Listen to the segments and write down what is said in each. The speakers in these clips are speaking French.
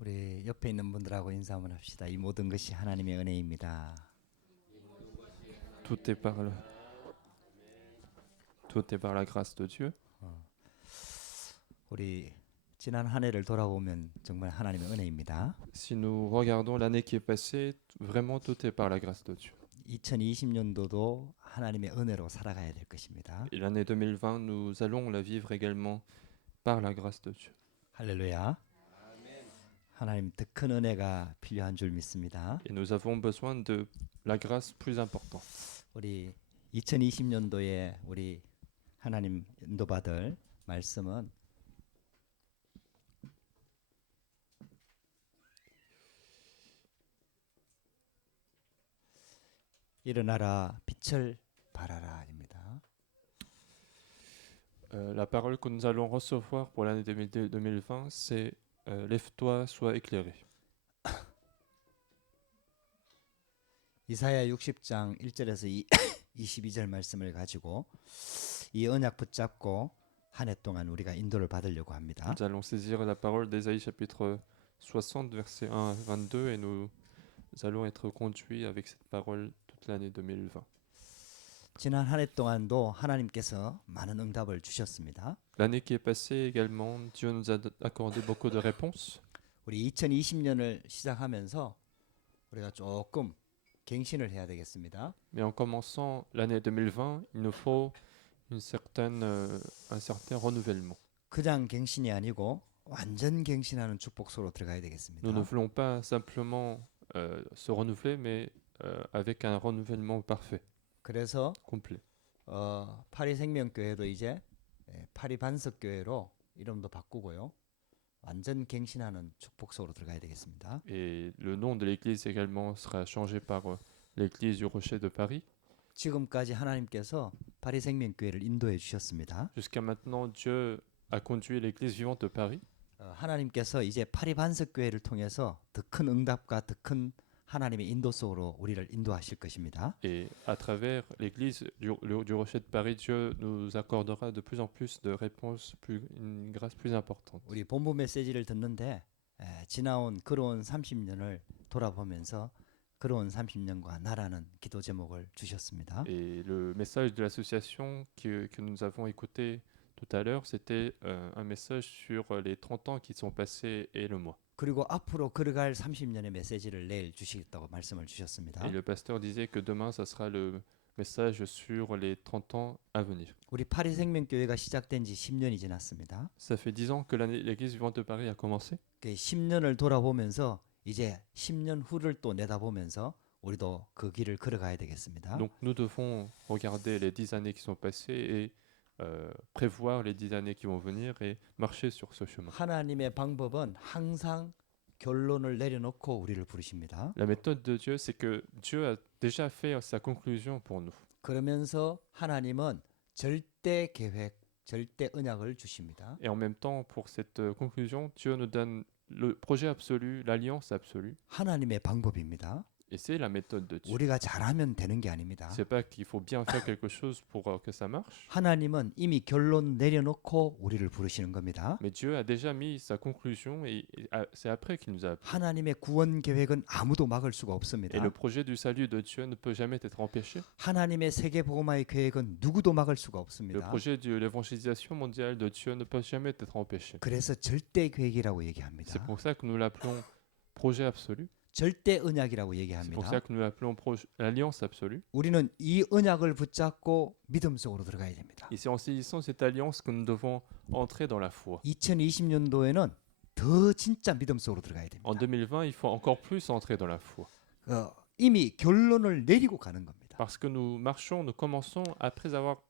우리 옆에 있는 분들하고 인사 한번 합시다. 이 모든 것이 하나님의 은혜입니다. Tout est par la, tout est par la grâce de Dieu. 우리 지난 한 해를 돌아보면 정말 하나님의 은혜입니다. Si nous regardons l'année qui est passée, vraiment tout est par la grâce de Dieu. 2020년도도 하나님의 은혜로 살아가야 될 것입니다. Et l'année 2020, nous allons la vivre également par la grâce de Dieu. 할렐루야. 하나님 더 큰 은혜가 필요한 줄 믿습니다. Et nous avons besoin de la grâce plus importante. 우리 2020년도에 우리 하나님 인도받을 말씀은 일어나라 빛을 발하라입니다. La parole que nous allons recevoir pour l'année 2020, c'est Lève-toi, sois éclairé. 이사야 60장 1절에서 22절 말씀을 가지고 이 언약 붙잡고 한 해 동안 우리가 인도를 받으려고 합니다. Nous allons saisir la parole d'Ésaïe chapitre 60, versets 1 à 22, et nous allons être conduits avec cette parole toute l'année 2020. 지난 한 해 동안도 하나님께서 많은 응답을 주셨습니다. L'année qui est passée également, Dieu nous a accordé beaucoup de réponses. 우리 2020년을 시작하면서 우리가 조금 갱신을 해야 되겠습니다. Mais en commençant l'année 2020, il nous faut un certain renouvellement. 그냥 갱신이 아니고 완전 갱신하는 축복소로 들어가야 되겠습니다. Nous ne voulons pas simplement se renouveler, mais avec un renouvellement parfait, 그래서 complet. 파리 생명교회도 이제 파리 반석교회로 이름도 바꾸고요. 완전 갱신하는 축복소로 들어가야 되겠습니다. Et le nom de l'église également sera changé par l'église du Rocher de Paris. 지금까지 하나님께서 파리 생명교회를 인도해 주셨습니다. Jusqu'à maintenant, Dieu a conduit l'église vivante de Paris. 하나님께서 이제 파리 반석교회를 통해서 더 큰 응답과 더 큰 하나님의 인도 속으로 우리를 인도하실 것입니다. Et à travers l'église du Rocher de Paris, Dieu nous accordera de plus en plus de réponses, une grâce plus importante. 우리 본부 메시지를 듣는데 지나온 그로운 30년을 돌아보면서 그로운 30년과 나라는 기도 제목을 주셨습니다. Et le message de l'association que nous avons écouté tout à l'heure, c'était un message sur les 30 ans qui sont passés et le mois. 그리고 앞으로 걸어갈 30년의 메시지를 내일 주시겠다고 말씀을 주셨습니다. Et le pasteur disait que demain, ça sera le message sur les 30 ans à venir. 우리 파리 생명교회가 시작된 지 10년이 지났습니다. Ça fait 10 ans que l'église vivante de Paris a commencé. 그 10년을 돌아보면서 이제 10년 후를 또 내다보면서 우리도 그 길을 걸어가야 되겠습니다. Donc nous devons regarder les 10 années qui sont passées et prévoir les 10 années qui vont venir et marcher sur ce chemin. 하나님의 방법은 항상 결론을 내려놓고 우리를 부르십니다. La méthode de Dieu, c'est que Dieu a déjà fait sa conclusion pour nous. 그러면서 하나님은 절대 계획, 절대 언약을 주십니다. Et en même temps, pour cette conclusion, Dieu nous donne le projet absolu, l'alliance absolue. 하나님의 방법입니다. Et c'est la méthode de Dieu. 우리가 잘하면 되는 게 아닙니다. C'est pas qu'il faut bien faire quelque chose pour que ça marche. 하나님은 이미 결론 내려놓고 우리를 부르시는 겁니다. Mais Dieu a déjà mis sa conclusion et c'est après qu'il nous a appelés. 하나님의 구원 계획은 아무도 막을 수가 Et 없습니다. le projet du salut de Dieu ne peut jamais être empêché. 하나님의 세계 복음화의 계획은 누구도 막을 수가 Le 없습니다. projet de l'évangélisation mondiale de Dieu ne peut jamais être empêché. 그래서 절대 계획이라고 얘기합니다. C'est pour ça que nous l'appelons projet absolu. 절대 언약이라고 C'est pour 얘기합니다. ça que nous l'appelons l'alliance absolue. 우리는 이 언약을 붙잡고 믿음 속으로 들어가야 됩니다. Et c'est en saisissant cette alliance que nous devons entrer dans la foi. 2020년도에는 더 진짜 믿음 속으로 들어가야 됩니다. En 2020, il faut encore plus entrer dans la foi. 이미 결론을 내리고 가는 겁니다. Parce que nous marchons, nous commençons après avoir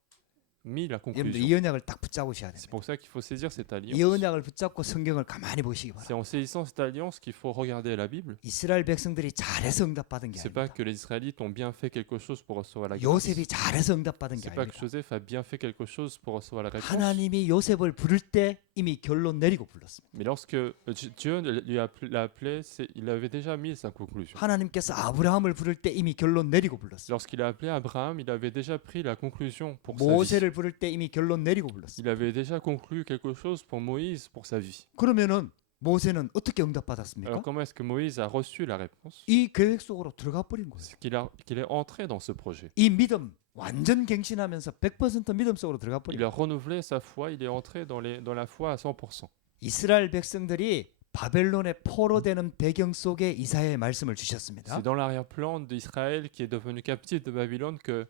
mis la 여러분들 conclusion. 이 언약을 딱 붙잡으셔야 C'est 됩니다. pour ça qu'il faut saisir cette 이 alliance. 언약을 붙잡고 성경을 가만히 보시기 C'est 바랍니다. en saisissant cette alliance qu'il faut regarder la Bible. 이스라엘 백성들이 잘해서 응답받은 게 C'est pas 아닙니다. que les Israélites ont bien fait quelque chose pour recevoir la grâce. 요셉이 잘해서 응답받은 게 C'est pas que 아닙니다. Joseph a bien fait quelque chose pour recevoir la réponse. 하나님이 요셉을 부를 때 이미 결론 내리고 불렀습니다. Mais lorsque Dieu l'a appelé, il avait déjà mis sa conclusion. 하나님께서 아브라함을 부를 때 이미 결론 내리고 불렀습니다. Lorsqu'il a appelé Abraham, il avait déjà pris la conclusion pour sa vie. 모세를 부를 때 이미 결론 내리고 불렀습니다. Il avait déjà conclu quelque chose pour Moïse, pour sa vie. 그러면은 모세는 어떻게 Alors 응답받았습니까? comment est-ce que Moïse a reçu la réponse? 이 계획 속으로 들어가 버린 거예요. C'est qu'il est entré dans ce projet. 이 믿음 완전 갱신하면서 100% 믿음 속으로 들어가 버린 Il a 거예요. renouvelé sa foi, il est entré dans la foi à 100%. 이스라엘 백성들이 바벨론에 포로되는 배경 속에 이사야의 말씀을 주셨습니다. C'est dans l'arrière-plan d'Israël qui est devenu captif de Babylone que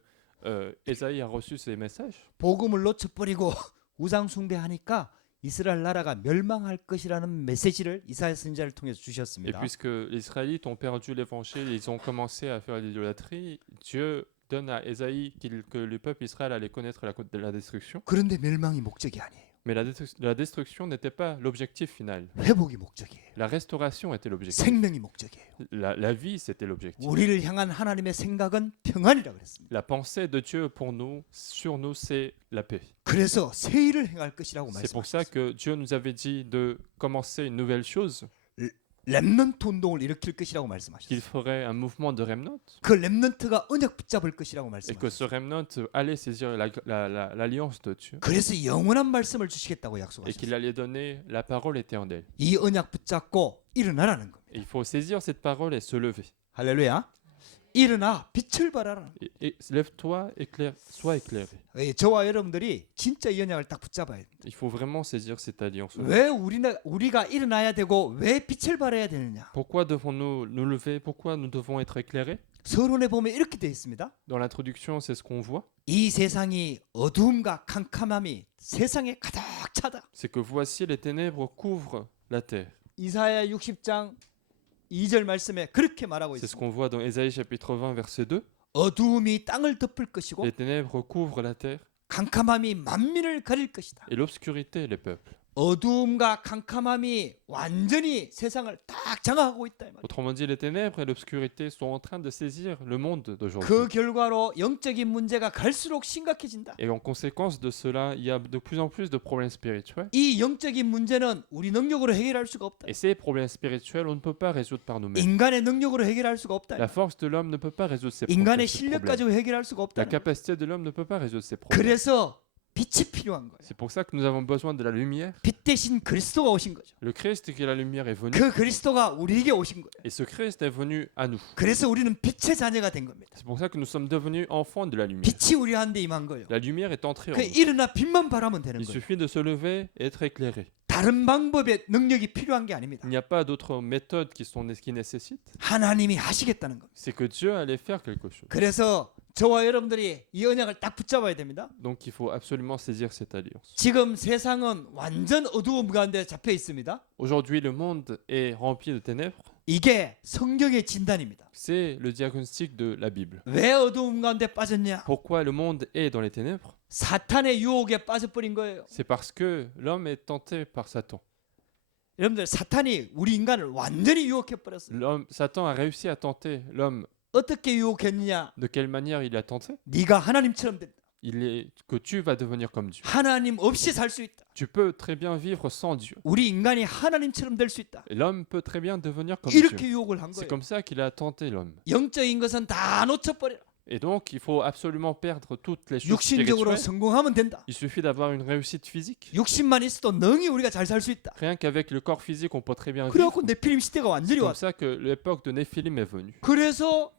Ésaïe a reçu ces messages. 복음을 놓쳐버리고 우상 숭배하니까 이스라엘 나라가 멸망할 것이라는 메시지를 이사야 선지자를 통해서 Et 주셨습니다. puisque les Israélites ont perdu l'évangile, ils ont commencé à faire l'idolâtrie, Dieu donne à Ésaïe que le peuple Israël allait connaître la destruction. 그런데 멸망이 목적이 아니에요. Mais la destruction n'était pas l'objectif final. 회복이 목적이에요. La restauration était l'objectif. 생명이 목적이에요. La vie, c'était l'objectif. 우리를 향한 하나님의 생각은 평안이라고 그랬습니다. La pensée de Dieu pour nous, sur nous, c'est la paix. 그래서 새 일을 행할 것이라고 C'est pour ça 말씀하셨어요. que Dieu nous avait dit de commencer une nouvelle chose, 렘넌트 운동을 일으킬 것이라고 qu'il 말씀하셨어요. ferait un mouvement de remnant, 그 렘넌트가 언약 붙잡을 것이라고 et que ce 말씀하셨어요. remnant allait saisir l'alliance de Dieu, 그래서 영원한 말씀을 주시겠다고 et 약속하셨어요. qu'il allait donner la parole éternelle. 이 언약 붙잡고 일어나라는 겁니다. Et il faut saisir cette parole et se lever. 할렐루야. 일어나 빛을 발하라. Et lève-toi, sois éclairé. 저와 여러분들이 진짜 이 언약을 딱 붙잡아야 됩니다. Il faut vraiment saisir cette alliance. 왜 우리가 일어나야 되고 왜 빛을 발해야 되느냐? Pourquoi devons-nous nous lever? Pourquoi nous devons être éclairés? 서론에 보면 이렇게 되어 있습니다. Dans l'introduction, c'est ce qu'on voit. 이 세상이 어두움과 캄캄함이 세상에 가득 차다. C'est que voici les ténèbres couvrent la terre. 이사야 60장 2절 말씀에 그렇게 말하고 C'est ce 있습니다. qu'on voit dans Ésaïe chapitre 20 verset 2. 어두움이 땅을 덮을 것이고 Les ténèbres couvrent la terre 캄캄함이 만민을 가릴 것이다. et l'obscurité les peuples. 어두움과 캄캄함이 완전히 세상을 딱 장악하고 있다 이 말이에요. Autrement dit, les ténèbres et l'obscurité sont en train de saisir le monde d'aujourd'hui. 그 결과로 영적인 문제가 갈수록 심각해진다. Et en conséquence de cela, il y a de plus en plus de problèmes spirituels. 이 영적인 문제는 우리 능력으로 해결할 수가 없다. Et ces problèmes spirituels, on ne peut pas résoudre par nous-mêmes. 인간의 능력으로 해결할 수가 없다. La force de l'homme ne peut pas résoudre ces 인간의 problèmes. 실력 가지고 해결할 수가 La 없다. capacité de l'homme ne peut pas résoudre ces problèmes. 그래서 빛이 필요한 거예요. C'est pour ça que nous avons besoin de la lumière. 빛 대신 그리스도가 오신 거죠. Le Christ qui est la lumière est venu. 그 그리스도가 우리에게 오신 거예요. Et ce Christ est venu à nous. 그래서 우리는 빛의 자녀가 된 겁니다. C'est pour ça que nous sommes devenus enfants de la lumière. 빛이 우리 한데 임한 거예요. La lumière est entrée en 그 nous. 일어나 빛만 바라면 되는 Il 거예요. suffit de se lever et être éclairé. 다른 방법의 능력이 필요한 게 아닙니다. Il n'y a pas d'autres méthodes qui nécessitent. 하나님이 하시겠다는 겁니다. C'est que Dieu allait faire quelque chose. 그래서 저와 여러분들이 이 언약을 딱 붙잡아야 됩니다. Donc il faut absolument saisir cette alliance. 지금 세상은 완전 어두움 가운데 잡혀 있습니다. Aujourd'hui, le monde est rempli de ténèbres. 이게 성경의 진단입니다. C'est le diagnostic de la Bible. 왜 어두움 가운데 빠졌냐? Pourquoi le monde est dans les ténèbres? 사탄의 유혹에 빠져버린 거예요. C'est parce que l'homme est tenté par Satan. 여러분들 사탄이 우리 인간을 완전히 유혹해 버렸어요. Satan a réussi à tenter l'homme. 어떻게 유혹했느냐? De quelle manière il a tenté? 네가 하나님처럼 된다. Que tu vas devenir comme Dieu. 하나님 없이 살 수 있다. Tu peux très bien vivre sans Dieu. 우리 인간이 하나님처럼 될 수 있다. Et l'homme peut très bien devenir comme 이렇게 Dieu. 유혹을 한 C'est 거예요. comme ça qu'il a tenté l'homme. 영적인 것은 다 놓쳐버려라. Et donc, il faut absolument perdre toutes les choses 육신적으로 spirituelles. 성공하면 된다. Il suffit d'avoir une réussite physique. 육신만 있어도 능히 우리가 잘 살 수 있다. Rien qu'avec le corps physique, on peut très bien vivre. 그래갖고 네필림 시대가 C'est 완전히 comme 왔다. ça que l'époque de Néphilim est venue. 그래서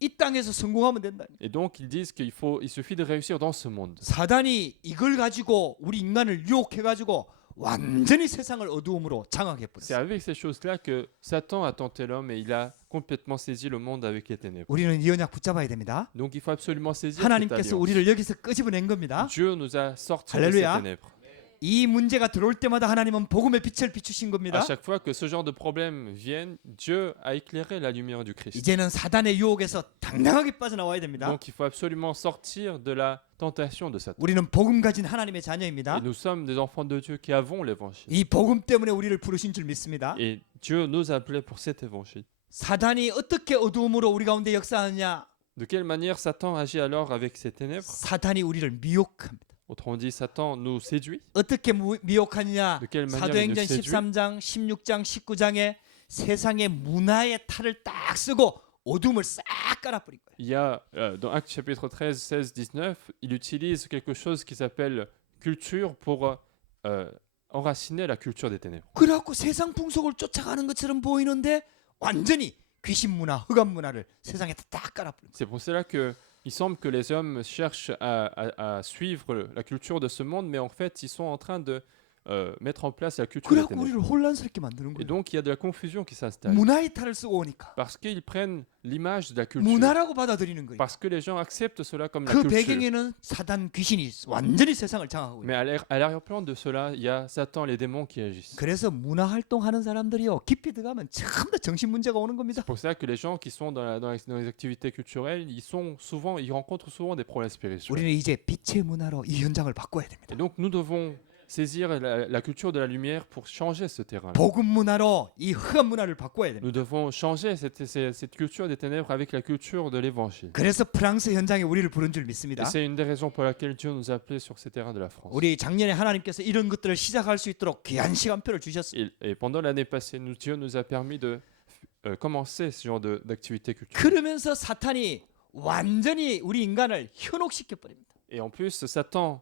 이 땅에서 성공하면 된다. Et donc, ils disent il suffit de réussir dans ce monde. 사단이 이걸 가지고 우리 인간을 유혹해가지고 완전히 세상을 어두움으로 C'est 장악해버렸어요. avec ces choses-là que Satan a tenté l'homme et il a complètement saisi le monde avec les ténèbres. 우리는 이 언약 붙잡아야 됩니다. Donc, il faut absolument saisir cette 하나님께서 alliance. 우리를 여기서 끄집어낸 겁니다. Dieu nous a sortis de ces Alléluia. ténèbres. 이 문제가 들어올 때마다 하나님은 복음의 빛을 비추신 À 겁니다. chaque fois que ce genre de problème vienne, Dieu a éclairé la lumière du Christ. 이제는 사단의 유혹에서 당당하게 빠져나와야 됩니다. Donc il faut absolument sortir de la tentation de Satan. 우리는 복음 가진 하나님의 Et 자녀입니다. nous sommes des enfants de Dieu qui avons l'évangile. 이 복음 때문에 우리를 부르신 줄 믿습니다. Et Dieu nous a appelés pour cet évangile. 사단이 어떻게 어두움으로 우리 가운데 역사하느냐? De quelle manière Satan agit alors avec ces ténèbres? 사단이 우리를 미혹합니다. Autrement dit, Satan nous séduit. 어떻게 미혹하느냐? De quelle manière il nous 사도행전 séduit? 13장, 16장, 19장에 세상의 문화의 탈을 딱 쓰고 어둠을 싹 깔아버린 거예요. Il y a dans Actes chapitre 13, 16, 19, il utilise quelque chose qui s'appelle culture pour enraciner la culture des ténèbres. 그래갖고 세상 풍속을 쫓아가는 것처럼 보이는데 완전히 귀신 문화, 흑암 문화를 세상에다 딱 깔아버린 거예요. C'est pour cela que il semble que les hommes cherchent à suivre la culture de ce monde, mais en fait, ils sont en train de mettre en place la culture des 그래갖고 ténèbres. 우리를 혼란스럽게 만드는 Et 거예요. donc, il y a de la confusion qui s'installe. 문화의 탈을 쓰고 오니까 Parce qu'ils prennent l'image de la culture. 문화라고 받아들이는 거예요. Parce que les gens acceptent cela comme la 그 culture. 배경에는 사단 귀신이 완전히 세상을 장악하고 있어요. Mais à l'arrière-plan de cela, il y a Satan, les démons qui agissent. 그래서 문화 활동하는 사람들이요 깊이 들어가면 전부 다 정신 문제가 오는 겁니다. C'est pour ça que les gens qui sont dans les activités culturelles, ils rencontrent souvent des problèmes spirituels. 우리는 이제 빛의 문화로 이 현장을 바꿔야 됩니다. Et donc, nous devons saisir la culture de la lumière pour changer ce terrain. 복음 문화로 이 흑암 문화를 바꿔야 됩니다. Nous devons changer cette culture des ténèbres avec la culture de l'évangile. 그래서 프랑스 현장에 우리를 부른 줄 믿습니다. Et c'est une des raisons pour laquelle Dieu nous a appelés sur ces terrains de la France. 우리 작년에 하나님께서 이런 것들을 시작할 수 있도록 귀한 시간표를 주셨어요. Et pendant l'année passée, Dieu nous a permis de commencer ce genre d'activité culturelle. 그러면서 사탄이 완전히 우리 인간을 현혹시켜 버립니다. Et en plus, Satan,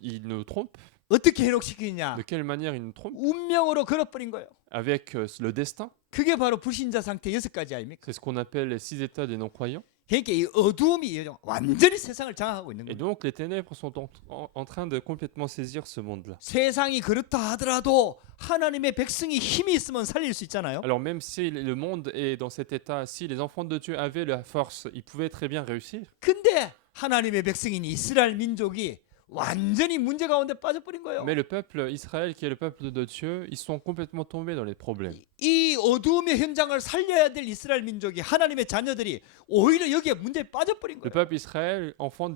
il nous trompe. 어떻게 현혹시키냐? De quelle manière il nous trompe? 운명으로 걸어버린 거예요. Avec le destin. 그게 바로 불신자 상태 6가지 아닙니까? C'est ce qu'on appelle les 6 états des non-croyants. 그러니까 이 어두움이 완전히 세상을 장악하고 있는 Et 거예요. donc, les ténèbres sont en train de complètement saisir ce monde-là. 세상이 그렇다 하더라도 하나님의 백성이 힘이 있으면 살릴 수 있잖아요. Alors même si le monde est dans cet état, si les enfants de Dieu avaient la force, ils pouvaient très bien réussir. 근데 하나님의 백성인 이스라엘 민족이 완전히 문제 가운데 빠져버린 거예요. Mais le peuple Israël, qui est le peuple de Dieu, ils sont complètement tombés dans les problèmes. 이 어두움의 현장을 살려야 될 이스라엘 민족이 하나님의 자녀들이 오히려 여기에 문제에 빠져버린 Le 거예요. peuple Israël, enfant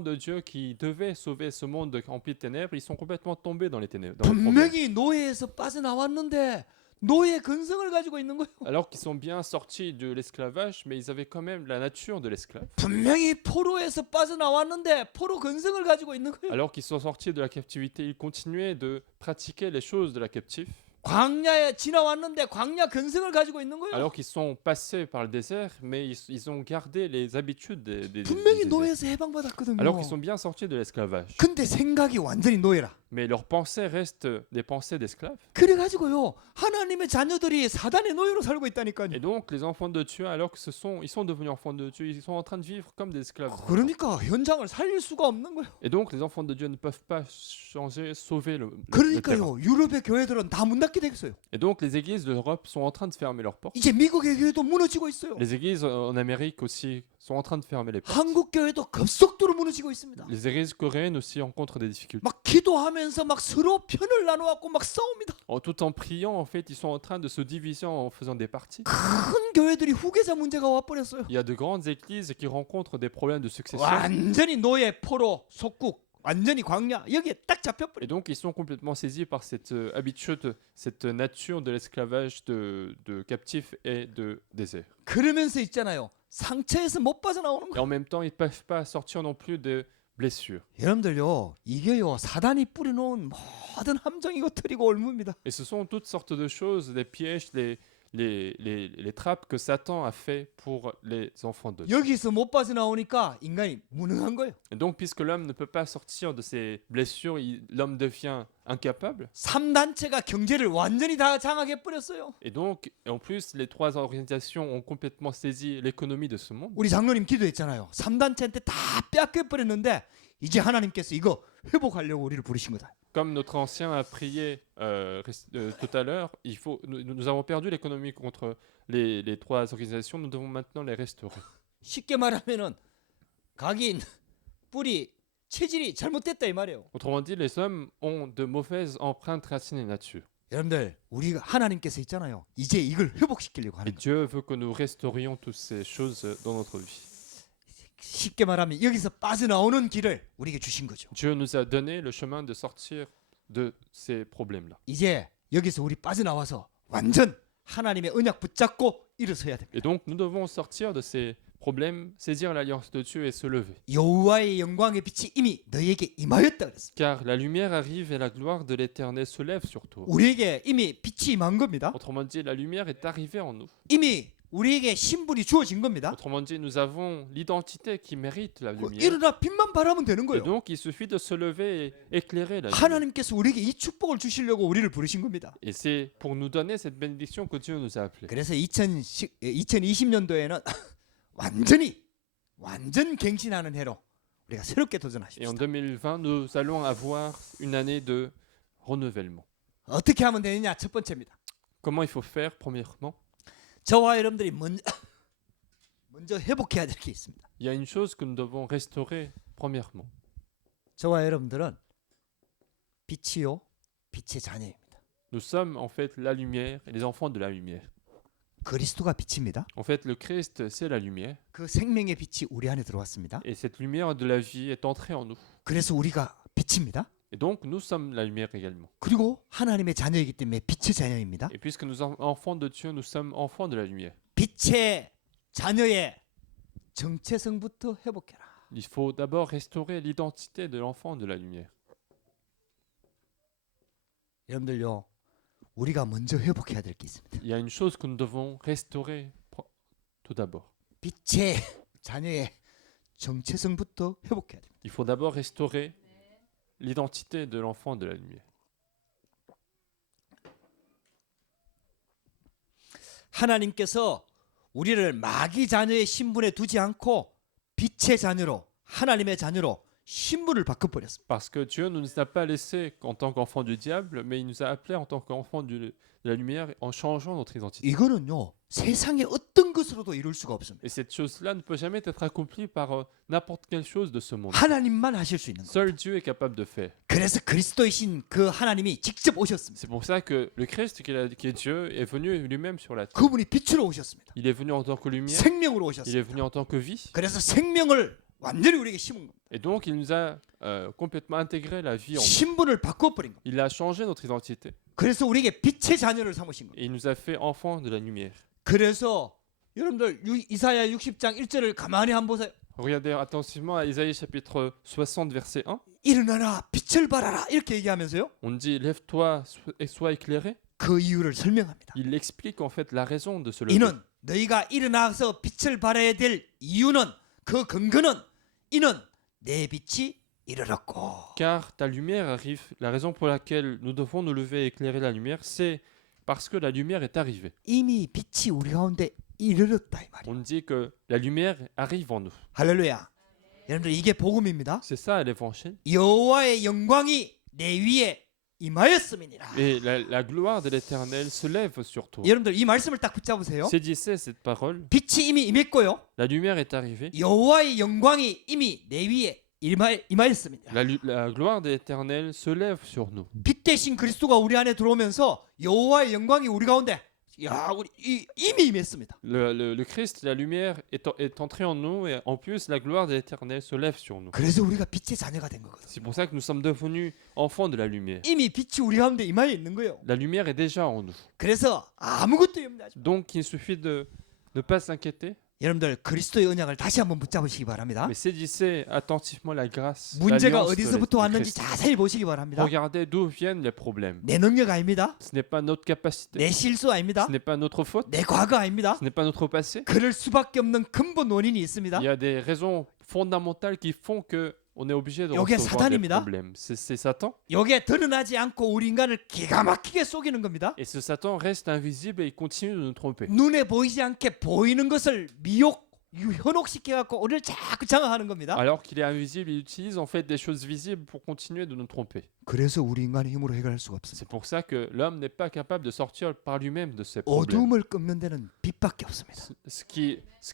de Dieu, qui devait sauver ce monde rempli de ténèbres, ils sont complètement tombés dans les ténèbres. Dans les problèmes. 분명히 노예에서 빠져나왔는데 노예 근성을 가지고 있는 거예요. Alors qu'ils sont bien sortis de l'esclavage, mais ils avaient quand même la nature de l'esclave. 분명히 포로에서 빠져나왔는데 포로 근성을 가지고 있는 거예요. Alors qu'ils sont sortis de la captivité, ils continuaient de pratiquer les choses de la captive. 광야에 지나왔는데 광야 근성을 가지고 있는 거예요. Alors qu'ils sont passés par le désert, mais ils ont gardé les habitudes des 분명히 déserts. 노예에서 해방받았거든요. Alors qu'ils sont bien sortis de l'esclavage. 근데 생각이 완전히 노예라. Mais leurs pensées restent des pensées d'esclaves. 그래가지고요 하나님의 자녀들이 사단의 노예로 살고 있다니까요. Et donc les enfants de Dieu, alors que ils sont devenus enfants de Dieu, ils sont en train de vivre comme des esclaves. 그러니까 현장을 살릴 수가 없는 거예요. Et donc les enfants de Dieu ne peuvent pas changer, sauver le terrain. 그러니까요 유럽의 교회들은 다 문 닫게 되겠어요. Et donc les églises d'Europe sont en train de fermer leurs portes. 이제 미국의 교회도 무너지고 있어요. Les églises en Amérique aussi sont en train de fermer les portes. 한국 교회도 급속도로 무너지고 있습니다. Les églises coréennes aussi rencontrent des difficultés. 막 기도하면서 막 서로 편을 나눠갖고 막 싸웁니다. Tout en priant, en fait, ils sont en train de se diviser en faisant des parties. 큰 교회들이 후계자 문제가 와버렸어요. Il y a de grandes églises qui rencontrent des problèmes de succession. 완전히 노예, 포로, 속국, 완전히 광야 여기에 딱 Et 잡혀버려. donc, ils sont complètement saisis par cette habitude, cette nature de l'esclavage de captifs et de désert. 그러면서 있잖아요. 상처에서 못 빠져나오는 Et 거예요. en même temps, ils ne peuvent pas sortir non plus de blessures. 여러분들요, 이게요 사단이 뿌려놓은 모든 함정이고 틀이고 올무입니다. Et ce sont toutes sortes de choses, des pièges, les trappes que Satan a fait pour les enfants de Dieu. 여기서 못 빠져나오니까 인간이 무능한 거예요. Et donc, puisque l'homme ne peut pas sortir de ses blessures, l'homme devient incapable. 3단체가 경제를 완전히 다 장악해 버렸어요. Et donc, en plus, les 3 organisations ont complètement saisi l'économie de ce monde. 우리 장로님 기도했잖아요. 3단체한테 다 뺏겨 버렸는데 이제 하나님께서 이거 회복하려고 우리를 부르신 거다. Comme notre ancien a prié tout à l'heure, nous avons perdu l'économie contre les 3 organisations, nous devons maintenant les restaurer. 쉽게 말하면은 각인 뿌리 체질이 잘못됐다 이 말이에요. Autrement dit, les hommes ont de mauvaises empreintes racines et nature. 여러분들 우리가 하나님께서 있잖아요. 이제 이걸 회복시키려고 Et 하는 거예요. Dieu veut que nous restaurions toutes ces choses dans notre vie. 쉽게 말하면 여기서 빠져나오는 길을 우리에게 주신 거죠. Dieu nous a donné le chemin de sortir de ces problèmes-là. 이제 여기서 우리 빠져나와서 완전 하나님의 언약 붙잡고 일어서야 됩니다. Et donc, nous devons sortir de ces problèmes, saisir l'alliance de Dieu et se lever. 여호와의 영광의 빛이 이미 너희에게 임하였다 그랬습니다. Car la lumière arrive et la gloire de l'Éternel se lève sur toi. 우리에게 이미 빛이 임한 겁니다. Autrement dit, la lumière est arrivée en nous. 이미 우리에게 신분이 주어진 겁니다. Autrement dit, nous avons l'identité qui mérite la lumière. 일어나 빛만 바라면 되는 Et 거예요. donc, il suffit de se lever et éclairer la lumière. 하나님께서 우리에게 이 축복을 주시려고 우리를 부르신 겁니다. Et c'est pour nous donner cette bénédiction que Dieu nous a appelés. 그래서 2020년도에는 완전 갱신하는 해로 우리가 새롭게 Et en 도전하십시다. 2020, nous allons avoir une année de renouvellement. 어떻게 하면 되느냐? 첫 번째입니다. Comment il faut faire, premièrement? 저와 여러분들이 먼저 회복해야 될 게 있습니다. Il y a une chose que nous devons restaurer, premièrement. 저와 여러분들은 빛이요, 빛의 자녀입니다. Nous sommes en fait la lumière et les enfants de la lumière. 그리스도가 빛입니다. En fait, le Christ, c'est la lumière. 그 생명의 빛이 우리 안에 들어왔습니다. Et cette lumière de la vie est entrée en nous. 그래서 우리가 빛입니다. Et donc, nous sommes la lumière également. 그리고 하나님의 자녀이기 때문에 빛의 자녀입니다. Et puisque nous sommes enfants de Dieu, nous sommes enfants de la lumière. 빛의 자녀의 정체성부터 회복해라. Il faut d'abord restaurer l'identité de l'enfant de la lumière. 여러분들요, 우리가 먼저 회복해야 될 게 있습니다. Il y a une chose que nous devons restaurer tout d'abord. 빛의 자녀의 정체성부터 회복해야 됩니다. Il faut d'abord restaurer l'identité de l'enfant de la lumière. 하나님께서 우리를 마귀 자녀의 신분에 두지 않고 빛의 자녀로, 하나님의 자녀로 신분을 바꿔버렸습니다. Parce que Dieu ne nous a pas laissés en tant qu'enfants du diable, mais il nous a appelés en tant qu'enfants de la lumière en changeant notre identité. 이거는요, 세상의 어떤 것으로도 이룰 수가 없습니다. Et cette chose-là ne peut jamais être accomplie par n'importe quelle chose de ce monde. 하나님만 하실 수 있는 거예요. Seul Dieu est capable de faire. 그래서 그리스도이신 그 하나님이 직접 오셨습니다. C'est pour ça que le Christ, qui est Dieu, est venu lui-même sur la terre. 그분이 빛으로 오셨습니다. Il est venu en tant que lumière, 생명으로 il est 오셨습니다. venu en tant que vie. 그래서 생명을 완전히 우리에게 심은 겁니다. Et donc, il nous a complètement intégré la vie en nous. 신분을 바꿔버린 겁니다. Il a changé notre identité. 그래서 우리에게 빛의 자녀를 삼으신 겁니다. Et il nous a fait enfants de la lumière. 그래서 여러분들 이사야 60장 1절을 가만히 한번 보세요. Regardez attentivement à Isaïe chapitre 60, verset 1. 일어나라 빛을 발하라 이렇게 얘기하면서요. On dit lève-toi et sois éclairé. 그 이유를 설명합니다. Il explique en fait la raison de se lever. 이는 너희가 일어나서 빛을 발해야 될 이유는 그 근거는 이는 내 빛이 이르렀고. Car ta lumière arrive. La raison pour laquelle nous devons nous lever et éclairer la lumière, c'est parce que la lumière est arrivée. 이미 빛이 우리 가운데 이르렀다 이 말이에요. On dit que la lumière arrive en nous. 할렐루야. 여러분들 이게 복음입니다. C'est ça l'évangile. 여호와의 영광이 내 위에 임하였음이니라. Et la gloire de l'Éternel se lève sur toi. 여러분들 이 말씀을 딱 붙잡으세요. Saisissez cette parole. 빛이 이미 임했고요. La lumière est arrivée. 여호와의 영광이 이미 내 위에 임하였습니다. La gloire de l'Éternel se lève sur nous. 빛 대신 그리스도가 우리 안에 들어오면서 여호와의 영광이 우리 가운데 우리 이미 임했습니다. Le Christ, la lumière, est entré en nous et en plus la gloire de l'Éternel se lève sur nous. 그래서 우리가 빛의 자녀가 된 거거든요. C'est pour ça que nous sommes devenus enfants de la lumière. 이미 빛이 우리 가운데 임하여 있는 거예요. La lumière est déjà en nous. 그래서 아무것도 염려하지 마세요. Donc il suffit de ne pas s'inquiéter, 여러분들 그리스도의 언약을 다시 한번 붙잡으시기 바랍니다. mais saisissez attentivement la grâce. 문제가 l'alliance de 어디서부터 du 왔는지 Christ. 자세히 보시기 바랍니다. Regardez d'où viennent les problèmes. 내 능력 아닙니다. Ce n'est pas notre capacité, 내 실수 아닙니다. ce n'est pas notre faute, 내 과거 아닙니다. ce n'est pas notre passé. 그럴 수밖에 없는 근본 원인이 있습니다. Il y a des raisons fondamentales qui font que on est obligé de 여기에 recevoir des 사탄입니다. problèmes. C'est Satan. 여기에 드러나지 않고 우리 인간을 기가 막히게 속이는 겁니다. Et ce Satan reste invisible et il continue de nous tromper. 눈에 보이지 않게 보이는 것을 현혹시켜 갖고 우리를 자꾸 장악하는 겁니다. Alors qu'il est invisible, il utilise en fait des choses visibles pour continuer de nous tromper. 그래서 우리 인간의 힘으로 해결할 수가 없습니다. C'est pour ça que l'homme n'est pas capable de sortir par lui-même de ses problèmes. 어둠을 꺾는 데는 빛밖에 없습니다. Ce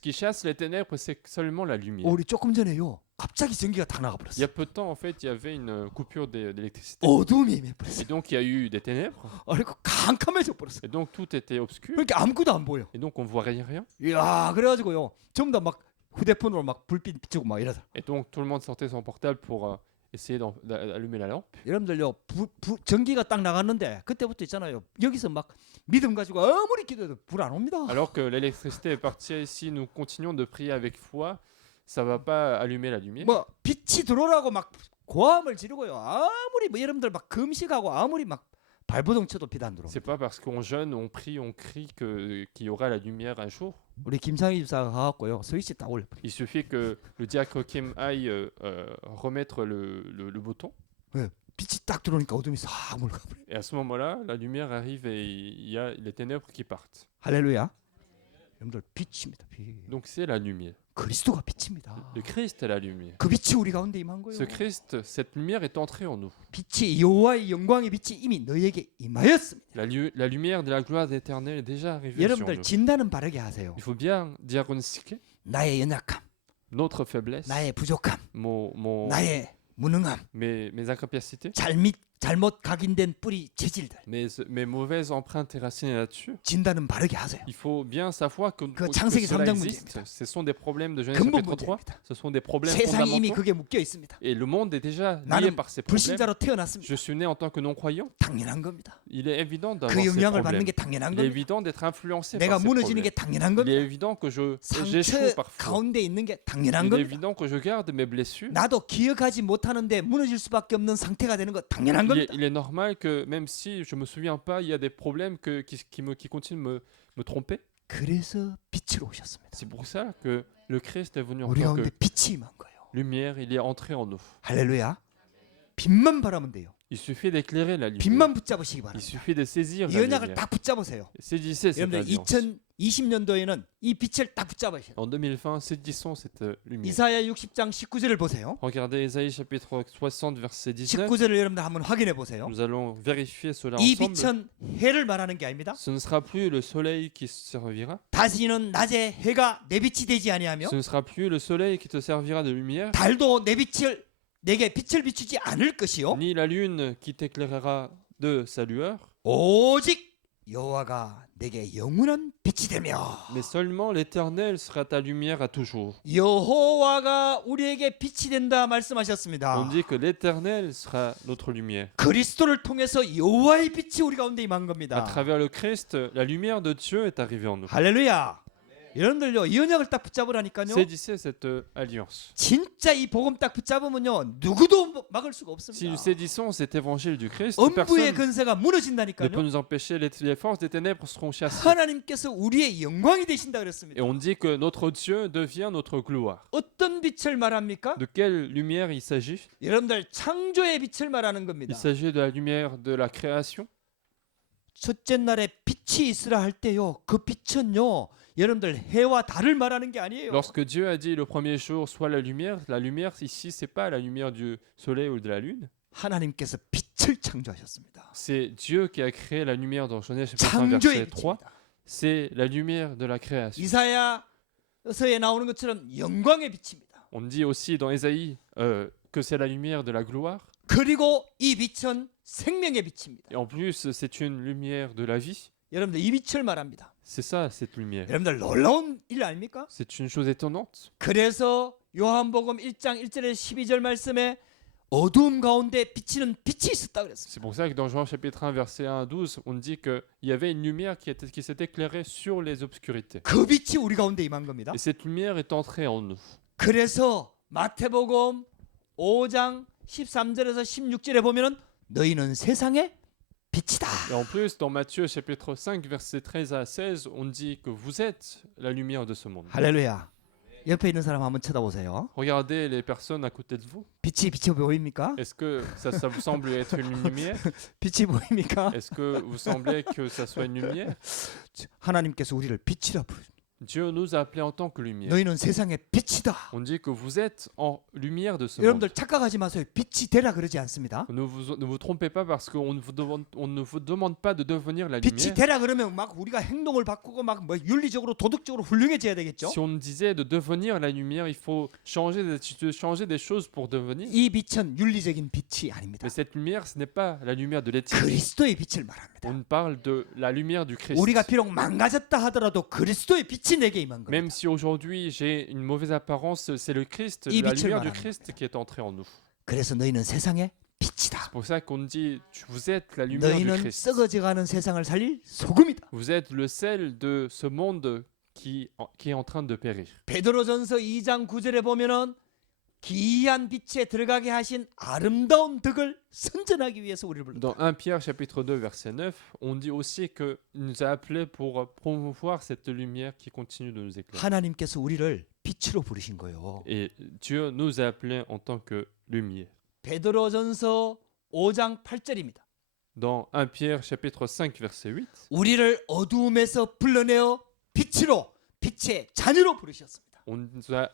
qui chasse les ténèbres, c'est seulement la lumière. 우리 조금 전에요. 갑자기 전기가 다 나가 Il y a 버렸어요. peu de temps, en fait, il y avait une coupure d'électricité. 어둠이 임해 Et 버렸어요. donc, il y a eu des ténèbres. 그리고 캄캄해져 버렸어요. Et donc, tout était obscur. 그러니까 아무것도 안 보여. Et donc, on voit rien. 이야, 그래가지고요. 전부 다 막 휴대폰으로 막 불빛 비추고 막 이러다. Et donc, tout le monde sortait son portable pour essayer d'allumer la lampe. 여러분들요, 전기가 딱 나갔는데 그때부터 있잖아요. 여기서 막 믿음 가지고 아무리 기도해도 불 안 옵니다. Alors que l'électricité est partie ici, nous continuons de prier avec foi. Ça va pas allumer la lumière. 뭐 빛이 들어오라고 막 고함을 지르고요. 아무리 뭐 여러분들 막 금식하고 아무리 막 발버둥 쳐도 빛 안 C'est 들어옵니다. pas parce qu'on jeûne, on prie, on crie qu'il y aura la lumière un jour. 우리 김상희 집사가 가갖고요 스위치 딱 올려버려. Il suffit que le diacre Kim aille remettre le bouton. 빛이 딱 들어오니까 어둠이 싹 몰려가버려. Et à ce moment-là, la lumière arrive et il y a les ténèbres qui partent. 할렐루야. 여러분들 빛입니다. 빛. Donc c'est la lumière. 그리스도가 빛입니다. Le Christ est la lumière. 그 빛이 우리 가운데 임한 거예요. Ce Christ, cette lumière est entrée en nous. 빛이 여호와의 영광의 빛이 이미 너희에게 임하였습니다. La lumière de la gloire éternelle est déjà arrivée sur 여러분들 nous. 진단은 바르게 하세요. Il faut bien diagnostiquer 나의 연약함, notre faiblesse, 나의 부족함, 나의 무능함, mes incapacités, 잘못 각인된 뿌리 체질들. mes mauvaises empreintes et racines là-dessus. 진단은 바르게 하세요. Il faut bien savoir que 창세기 cela 3장 existe. Ce sont des problèmes de Genèse 근본 chapitre 3. 문제입니다. Ce sont des problèmes 세상이 이미 fondamentaux. 그게 묶여 있습니다. Et le monde est déjà lié 나는 par ces problèmes. 불신자로 태어났습니다. Je suis né en tant que non-croyant. 당연한 겁니다. Il est évident d'avoir 그 ces 영향을 받는 problèmes. 게 당연한 Il est 겁니다. évident d'être influencé 내가 par ces 무너지는 게 problèmes. 당연한 Il est 겁니다. évident que 상처 j'échoue parfois. 가운데 있는 게 당연한 Il est 겁니다. évident que je garde mes blessures. 나도 기억하지 못하는데 무너질 수밖에 없는 상태가 되는 거 당연한 겁니다. Il est normal que même si je me souviens pas, il y a des problèmes qui continuent de me tromper. 그래서 빛으로 오셨습니다. C'est pour ça que le Christ est venu en 우리 tant 가운데 que 빛이 임한 거예요. lumière. Il est entré en nous. 할렐루야. 빛만 바라면 돼요. Il suffit d'éclairer la lumière. 빛만 붙잡으시기 Il 바랍니다. suffit de saisir 이 la 언약을 lumière. 딱 붙잡으세요. Saisissez cette 여러분들 alliance. 2020년도에는 이 빛을 딱 붙잡으셔야 돼요. En 2020, saisissons cette lumière. 이사야 60장 19절을 보세요. Regardez Ésaïe chapitre 60 verset 19. 19절을 여러분들 한번 확인해 보세요. Nous allons vérifier cela 이 ensemble. 빛은 해를 말하는 게 아닙니다. Ce ne sera plus le soleil qui servira. 다시는 낮에 해가 내 빛이 되지 아니하며 Ce ne sera plus le soleil qui te servira de lumière, 달도 내게 빛을 비추지 않을 것이요 ni la lune qui t'éclairera de sa lueur, 오직 여호와가 내게 영원한 빛이 되며 mais seulement l'Éternel sera ta lumière à toujours. 여호와가 우리에게 빛이 된다 On 말씀하셨습니다. dit que l'Éternel sera notre lumière. 그리스도를 통해서 여호와의 빛이 우리 가운데 임한 À 겁니다. travers le Christ, la lumière de Dieu est arrivée en nous. 할렐루야. 여러분들요 이 언약을 딱 붙잡으라니까요. Saisissez cette alliance. 진짜 이 복음 딱 붙잡으면요 누구도 막을 수가 Si nous 없습니다. saisissons cette évangile du Christ, 음부의 personne 근세가 ne 무너진다니까요. peut nous empêcher. Les forces des ténèbres seront chassées. 하나님께서 우리의 영광이 되신다 Et 그랬습니다. on dit que notre Dieu devient notre gloire. 어떤 빛을 말합니까? De quelle lumière il s'agit? 여러분들 창조의 빛을 말하는 Il 겁니다. s'agit de la lumière de la création. 첫째 날에 빛이 있으라 할 때요. 그 빛은요. 여러분들 해와 달을 말하는 게 아니에요. Lorsque Dieu a dit le premier jour soit la lumière ici c'est pas la lumière du soleil ou de la lune. 하나님께서 빛을 창조하셨습니다. C'est Dieu qui a créé la lumière dans Genèse chapitre 1 창조의 verset 3. 빛입니다. C'est la lumière de la création. 이사야서에 나오는 것처럼 영광의 빛입니다. On dit aussi dans Ésaïe que c'est la lumière de la gloire. 그리고 이 빛은 생명의 빛입니다. Et en plus c'est une lumière de la vie. 여러분들 이 빛을 말합니다. C'est ça cette lumière. 여러분들 놀라운 일 아닙니까? C'est une chose étonnante. 그래서 요한복음 1장 1절에 12절 말씀에 어두움 가운데 비치는 빛이 있었다 그랬습니다. C'est pour ça que dans Jean chapitre 1 verset 1 à 12, on dit qu'il y avait une lumière qui s'est éclairée sur les obscurités. 그 빛이 우리 가운데 임한 겁니다. Et cette lumière est entrée en nous. 그래서 마태복음 5장 13절에서 16절에 보면은 너희는 세상의 빛이다. Et en plus, dans Matthieu chapitre 5 verset 13 à 16, on dit que vous êtes la lumière de ce monde. 할렐루야. 옆에 있는 사람 한번 쳐다보세요. Regardez les personnes à côté de vous. 빛이 보입니까? Est-ce que ça vous semble être une lumière? 빛이 보입니까? Est-ce que vous semblez que ça soit une lumière? 하나님께서 우리를 빛이라 부르. Dieu nous a appelés en tant que lumière. 너희는 세상의 빛이다. On dit que vous êtes en lumière de ce monde. 여러분들 착각하지 마세요. 빛이 되라 그러지 않습니다. Ne vous trompez pas parce qu'on ne vous demande pas de devenir la 빛이 lumière. 되라 그러면 막 우리가 행동을 바꾸고 막 뭐 윤리적으로 도덕적으로 훌륭해져야 되겠죠. Si on nous disait de devenir la lumière, il faut changer des choses pour devenir. 이 빛은 윤리적인 빛이 아닙니다. Mais cette lumière, ce n'est pas la lumière de l'éthique. 그리스도의 빛을 말합니다. On parle de la lumière du Christ. 우리가 비록 망가졌다 하더라도 그리스도의 빛이 내게 임한 겁니다. Même si aujourd'hui j'ai une mauvaise apparence, c'est le Christ, 이 la 빛을 lumière du 말합니다. Christ qui est entrée en nous. 그래서 너희는 세상의 빛이다. C'est pour ça qu'on dit vous êtes la lumière du 너희는 Christ. 썩어져가는 세상을 살릴 소금이다. Vous êtes le sel de ce monde qui est en train de périr. 베드로전서 2장 9절에 보면은 기이한 빛에 들어가게 하신 아름다운 덕을 선전하기 위해서 우리를 불렀다. Dans 1 Pierre chapitre 2 verset 9, on dit aussi qu'il nous a appelés pour promouvoir cette lumière qui continue de nous éclairer. 하나님께서 우리를 빛으로 부르신 거예요. Et Dieu nous a appelés en tant que lumière. 베드로전서 5장 8절입니다. Dans 1 Pierre chapitre 5 verset 8, 우리를 어두움에서 불러내어 빛으로 빛의 자녀로 부르셨습니다. on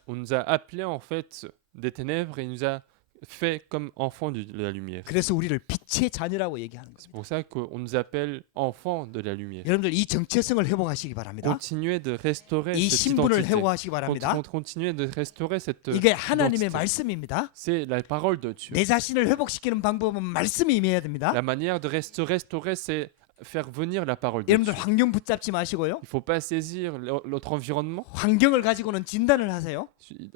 nous a appelés en fait des ténèbres et il nous a fait comme enfants de la lumière. 그래서 우리를 빛의 자녀라고 얘기하는 C'est 겁니다. pour ça qu'on nous appelle enfants de la lumière. 여러분들 이 정체성을 회복하시기 바랍니다. Continuez de restaurer 이 cette 신분을 identité. 회복하시기 바랍니다. Continuez de restaurer cette 이게 하나님의 identité. 말씀입니다. C'est la parole de Dieu. 내 자신을 회복시키는 방법은 말씀이 임해야 됩니다. La manière de restaurer, c'est faire venir la parole de Dieu. 여러분들 환경 붙잡지 마시고요. Il ne faut pas saisir notre environnement. 환경을 가지고는 진단을 하세요.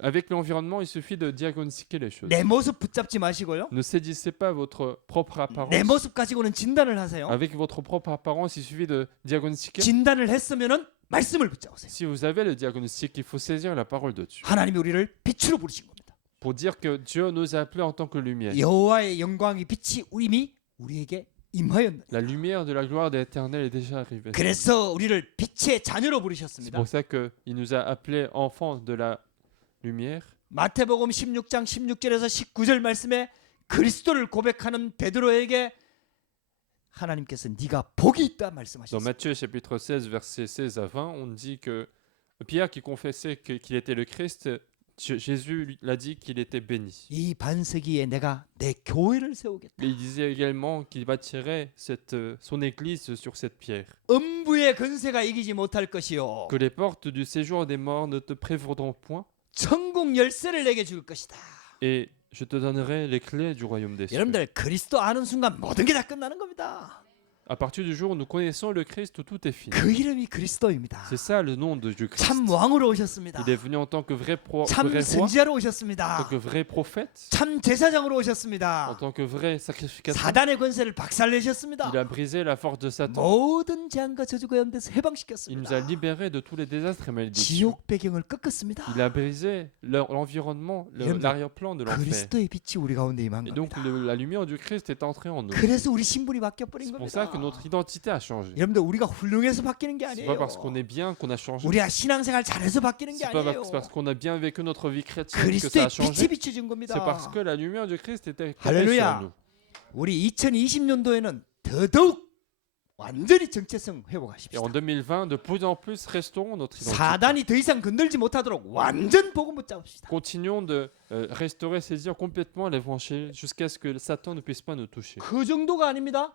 Avec l'environnement, il suffit de diagnostiquer les choses. 내 모습 붙잡지 마시고요. Ne saisissez pas votre propre apparence. 내 모습 가지고는 진단을 하세요. Avec votre propre apparence, il suffit de diagnostiquer. 진단을 했으면은 말씀을 붙잡으세요. Si vous avez le diagnostic, il faut saisir la parole de Dieu. 하나님이 우리를 빛으로 부르신 겁니다. Pour dire que Dieu nous a appelés en tant que lumière. 여호와의 영광이 빛이 이미 우리에게 임하였느니라. La lumière de la gloire de l'Éternel est déjà arrivée. 그래서 우리를 빛의 자녀로 C'est 부르셨습니다. pour ça qu'il nous a appelés enfants de la lumière. 마태복음 16장 16절에서 19절 말씀에 그리스도를 고백하는 베드로에게 하나님께서 네가 복이 있다 Dans 말씀하셨습니다. Matthieu chapitre 16, versets 16 à 20, on dit que Pierre qui confessait qu'il était le Christ, Jésus l'a dit qu'il était béni. 이 반세기에 내가 내 교회를 세우겠다. Mais il disait également qu'il bâtirait son église sur cette pierre. 음부의 권세가 이기지 못할 것이요. Que les portes du séjour des morts ne te prévaudront point, 천국 열쇠를 내게 줄 것이다. et je te donnerai les clés du royaume des cieux. 여러분들 그리스도 아는 순간 모든 게 다 끝나는 겁니다. À partir du jour où nous connaissons le Christ, tout est fini. 그 이름이 그리스도입니다. C'est ça le nom de Dieu Christ. 참 왕으로 오셨습니다. Il est venu en tant que vrai 참 roi, 선지자로 en 오셨습니다. tant que vrai prophète, 참 제사장으로 en 오셨습니다. tant que vrai sacrificateur. 사단의 권세를 박살내셨습니다. Il a brisé la force de Satan. 모든 재앙과 저주가 연대에서 Il nous a 해방시켰습니다. libérés de tous les désastres et malédictions. 지옥 배경을 꺾었습니다. Il a brisé l'environnement, 여러분들, l'arrière-plan de l'enfer. 그리스도의 빛이 우리 가운데 임한 Et donc 겁니다. la lumière du Christ est entrée en nous. 그래서 우리 신분이 바뀌어버린 C'est pour ça 겁니다. que notre identité a changé. 여러분들 우리가 훌륭해서 바뀌는 게 C'est 아니에요. pas parce qu'on est bien qu'on a changé. 우리가 신앙생활 잘해서 바뀌는 게 C'est pas 아니에요. parce qu'on a bien vécu notre vie chrétienne que ça 그리스도의 a changé. 빛이 비춰진 겁니다. C'est parce que la lumière du Christ était éclairée 할렐루야. sur nous. 우리 2020년도에는 더더욱 완전히 정체성 Et 회복하십시다. en 2020, de plus en plus, restaurons notre identité. 사단이 더 이상 건들지 못하도록 완전 복음 붙잡읍시다. Continuons de restaurer, saisir complètement l'évangile jusqu'à ce que Satan ne puisse pas nous toucher. 그 정도가 아닙니다.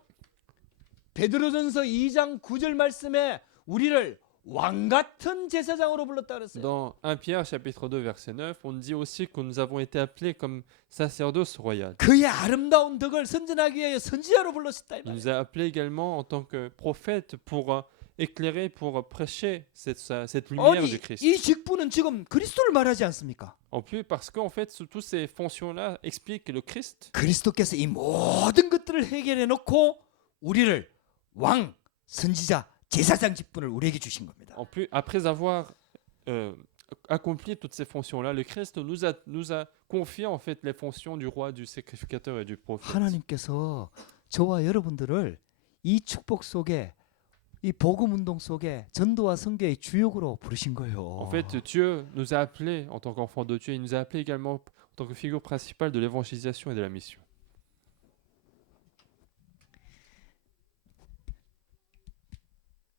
베드로전서 2장 9절 말씀에 우리를 왕 같은 제사장으로 불렀다 그랬어요. Dans 1 Pierre chapitre 2 verset 9, on dit aussi que nous avons été appelés comme sacerdoce royale. 그의 아름다운 덕을 선전하기 위해 선지자로 불렀다. 이 Il 말이에요. nous a appelés également en tant que prophètes pour éclairer, pour prêcher cette lumière 아니 du Christ. 이 직분은 지금 그리스도를 말하지 않습니까? En plus, parce qu'en fait, toutes ces fonctions-là expliquent le Christ. 그리스도께서 이 모든 것들을 해결해 놓고 우리를 왕, 선지자, 제사장 직분을 우리에게 주신 겁니다. En plus, après avoir accompli toutes ces fonctions-là, le Christ nous a confié en fait les fonctions du roi, du sacrificateur et du prophète. 하나님께서 저와 여러분들을 이 축복 속에 이 복음 운동 속에 전도와 선교의 주역으로 부르신 거예요. En fait, Dieu nous a appelés en tant qu'enfants de Dieu, il nous a appelés également en tant que figure principale de l'évangélisation et de la mission.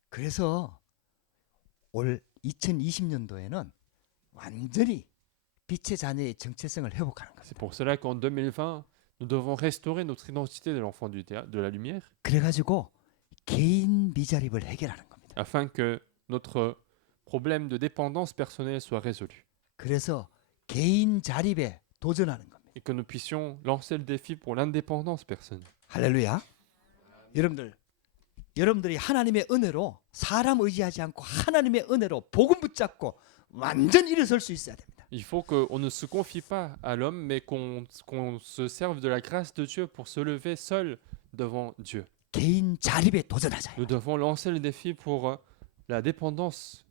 그래서 올 2020년도에는 완전히 빛의 자녀의 정체성을 회복하는 C'est 겁니다. pour cela qu'en 2020, nous devons restaurer notre identité de l'enfant de la lumière, 그래가지고 개인 미자립을 해결하는 겁니다. afin que notre problème de dépendance personnelle soit résolu 그래서 개인 자립에 도전하는 겁니다. et que nous puissions lancer le défi pour l'indépendance personnelle. 할렐루야. 여러분들이 하나님의 은혜로 사람 의지하지 않고 하나님의 은혜로 복음 붙잡고 완전 일어설 수 있어야 됩니다. Il faut qu'on ne se confie pas à l'homme, mais qu'on se serve de la grâce de Dieu pour se lever seul devant Dieu. 개인 자립에 도전하자. Nous devons lancer le défi pour la dépendance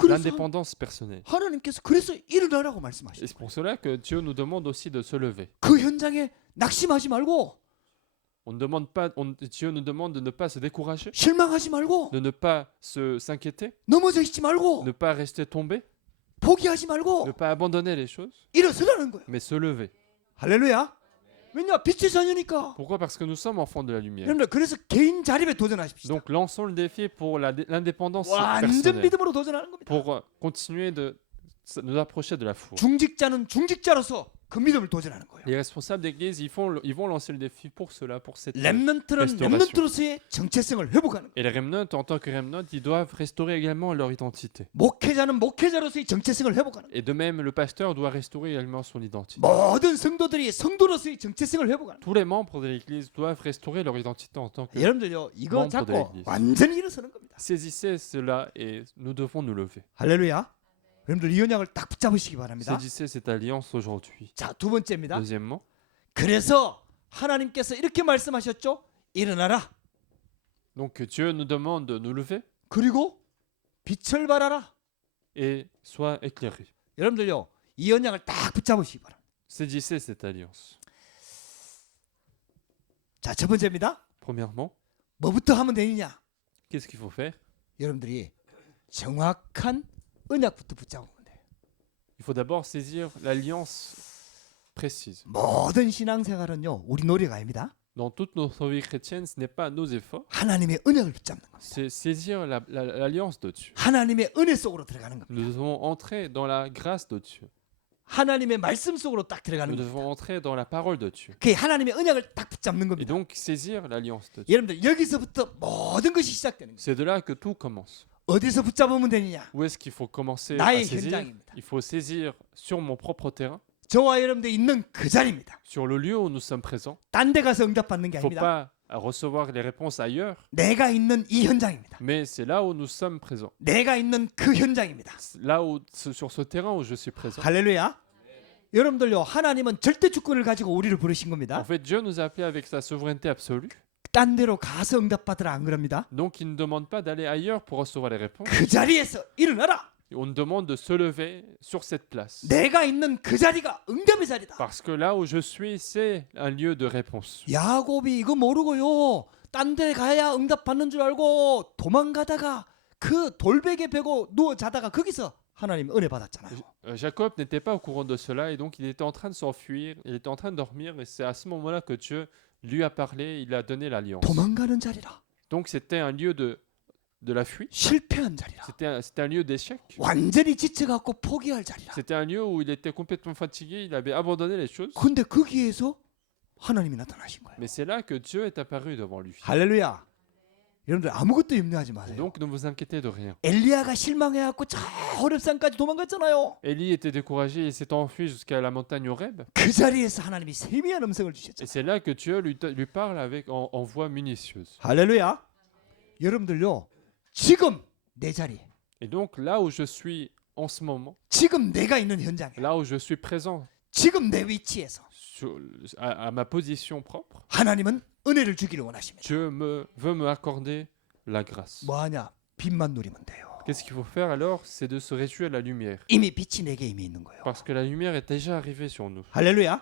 그래서 l'indépendance personnelle. 하나님께서 그래서 일어나라고 Et 말씀하시죠. c'est pour cela que Dieu nous demande aussi de se lever. 그 현장에 낙심하지 말고 Dieu nous demande de ne pas se décourager, 실망하지 말고 de ne pas s'inquiéter, 넘어져 있지 말고 ne pas rester tombé, 포기하지 ne 말고 pas abandonner les choses, 일어서라는 거예요. mais se lever. 할렐루야. 왜냐? 빛의 자녀니까. Pourquoi? Parce que nous sommes enfants de la lumière. 여러분들 그래서 개인 자립에 도전하십시오. Donc lançons le défi pour l'indépendance 완전 personnelle, 믿음으로 도전하는 겁니다. pour continuer de nous approcher de la foi. 중직자는 중직자로서 그 믿음을 도전하는 거예요. Les responsables d'église, ils vont lancer le défi pour cela, pour cette 렘넌트는 restauration. 렘넌트로서의 정체성을 회복하는 거예요. Et les remnants, en tant que remnants, ils doivent restaurer également leur identité. 목회자는 목회자로서의 정체성을 회복하는 거예요. Et de même, le pasteur doit restaurer également son identité. 모든 성도들이 성도로서의 정체성을 회복하는 Tous les membres de l'église doivent restaurer leur identité en tant que 거예요. 여러분들요, 이거 membre de 잡고 l'église. 완전히 일어서는 겁니다. Saisissez cela et nous devons nous lever. 할렐루야. 여러분들 이 언약을 딱 붙잡으시기 바랍니다. Saisissez cette alliance aujourd'hui. 자, 두 번째입니다. Deuxièmement, 그래서 하나님께서 이렇게 말씀하셨죠. 일어나라. donc Dieu nous demande de nous lever 그리고 빛을 발하라. et sois éclairé. 여러분들요, 이 언약을 딱 붙잡으시기 바랍니다. Saisissez cette alliance. 자, 첫 번째입니다. Premièrement, 뭐부터 하면 되느냐? qu'est-ce qu'il faut faire? 여러분들이 정확한 언약부터 붙잡으면 돼요. Il faut d'abord saisir l'alliance précise. 모든 신앙생활은요, 우리 노력 아닙니다. Dans toute notre vie chrétienne, ce n'est pas nos efforts, 하나님의 언약을 붙잡는 겁니다. c'est saisir l'alliance de Dieu. 하나님의 은혜 속으로 들어가는 겁니다. Nous devons entrer dans la grâce de Dieu. 하나님의 말씀 속으로 딱 Nous 들어가는 겁니다. devons entrer dans la parole de Dieu. 그게 하나님의 언약을 딱 붙잡는 Et 겁니다. donc saisir l'alliance de Dieu. 여러분들 여기서부터 모든 것이 시작되는 거예요. C'est de là que tout commence. 어디서 붙잡으면 되느냐? Où est-ce qu'il faut commencer 나의 à saisir? 현장입니다. Il faut saisir sur mon propre terrain, 저와 여러분들 있는 그 자리입니다. sur le lieu où nous sommes présents. 딴 데 가서 응답받는 게 Il ne faut 아닙니다. pas recevoir les réponses ailleurs, 내가 있는 이 현장입니다. mais c'est là où nous sommes présents. 내가 있는 그 현장입니다. Là où, sur ce terrain où je suis présent. 할렐루야. 여러분들요, 하나님은 절대 주권을 가지고 우리를 부르신 En 겁니다. fait, Dieu nous a appelés avec sa souveraineté absolue. 딴 데로 가서 응답받으라 안 그럽니다. Donc, il ne demande pas d'aller ailleurs pour recevoir les réponses. 그 자리에서 일어나라. On nous demande de se lever sur cette place. 내가 있는 그 자리가 응답의 자리다. Parce que là où je suis, c'est un lieu de réponse. 야곱이 이거 모르고요, 딴 데 가야 응답받는 줄 알고 도망가다가 그 돌베개 베고 누워 자다가 거기서 하나님 은혜 받았잖아요. Jacob n'était pas au courant de cela et donc il était en train de s'enfuir, il était en train de dormir et c'est à ce moment-là que Dieu lui a parlé, il a donné l'alliance. 도망가는 자리라. Donc c'était un lieu de la fuite, 실패한 자리라. c'était un lieu d'échec, 완전히 지쳐갖고 포기할 자리라. c'était un lieu où il était complètement fatigué, il avait abandonné les choses. 근데 거기에서 하나님이 나타나신 거예요. Mais c'est là que Dieu est apparu devant lui. 할렐루야. 여러분들 아무것도 염려하지 마세요. Donc ne vous inquiétez de rien. 엘리야가 실망해갖고 저 호렙산까지 도망갔잖아요. Élie était découragé, il s'est enfui jusqu'à la montagne Horeb. 그 자리에서 하나님이 세미한 음성을 Et 주셨잖아요. c'est là que Dieu lui parle en voix minutieuse. 할렐루야. 여러분들요, 지금 내 자리, Et donc là où je suis en ce moment, 지금 내가 있는 현장에, là où je suis présent 지금 내 위치에서 à ma position propre, 하나님은 은혜를 주기를 원하십니다. Dieu veut me accorder la grâce. 뭐하냐? 빛만 누리면 돼요. Qu'est-ce qu'il faut faire alors? C'est de se réjouir de la lumière. 이미 빛이 내게 이미 있는 거예요. Parce que la lumière est déjà arrivée sur nous. 할렐루야.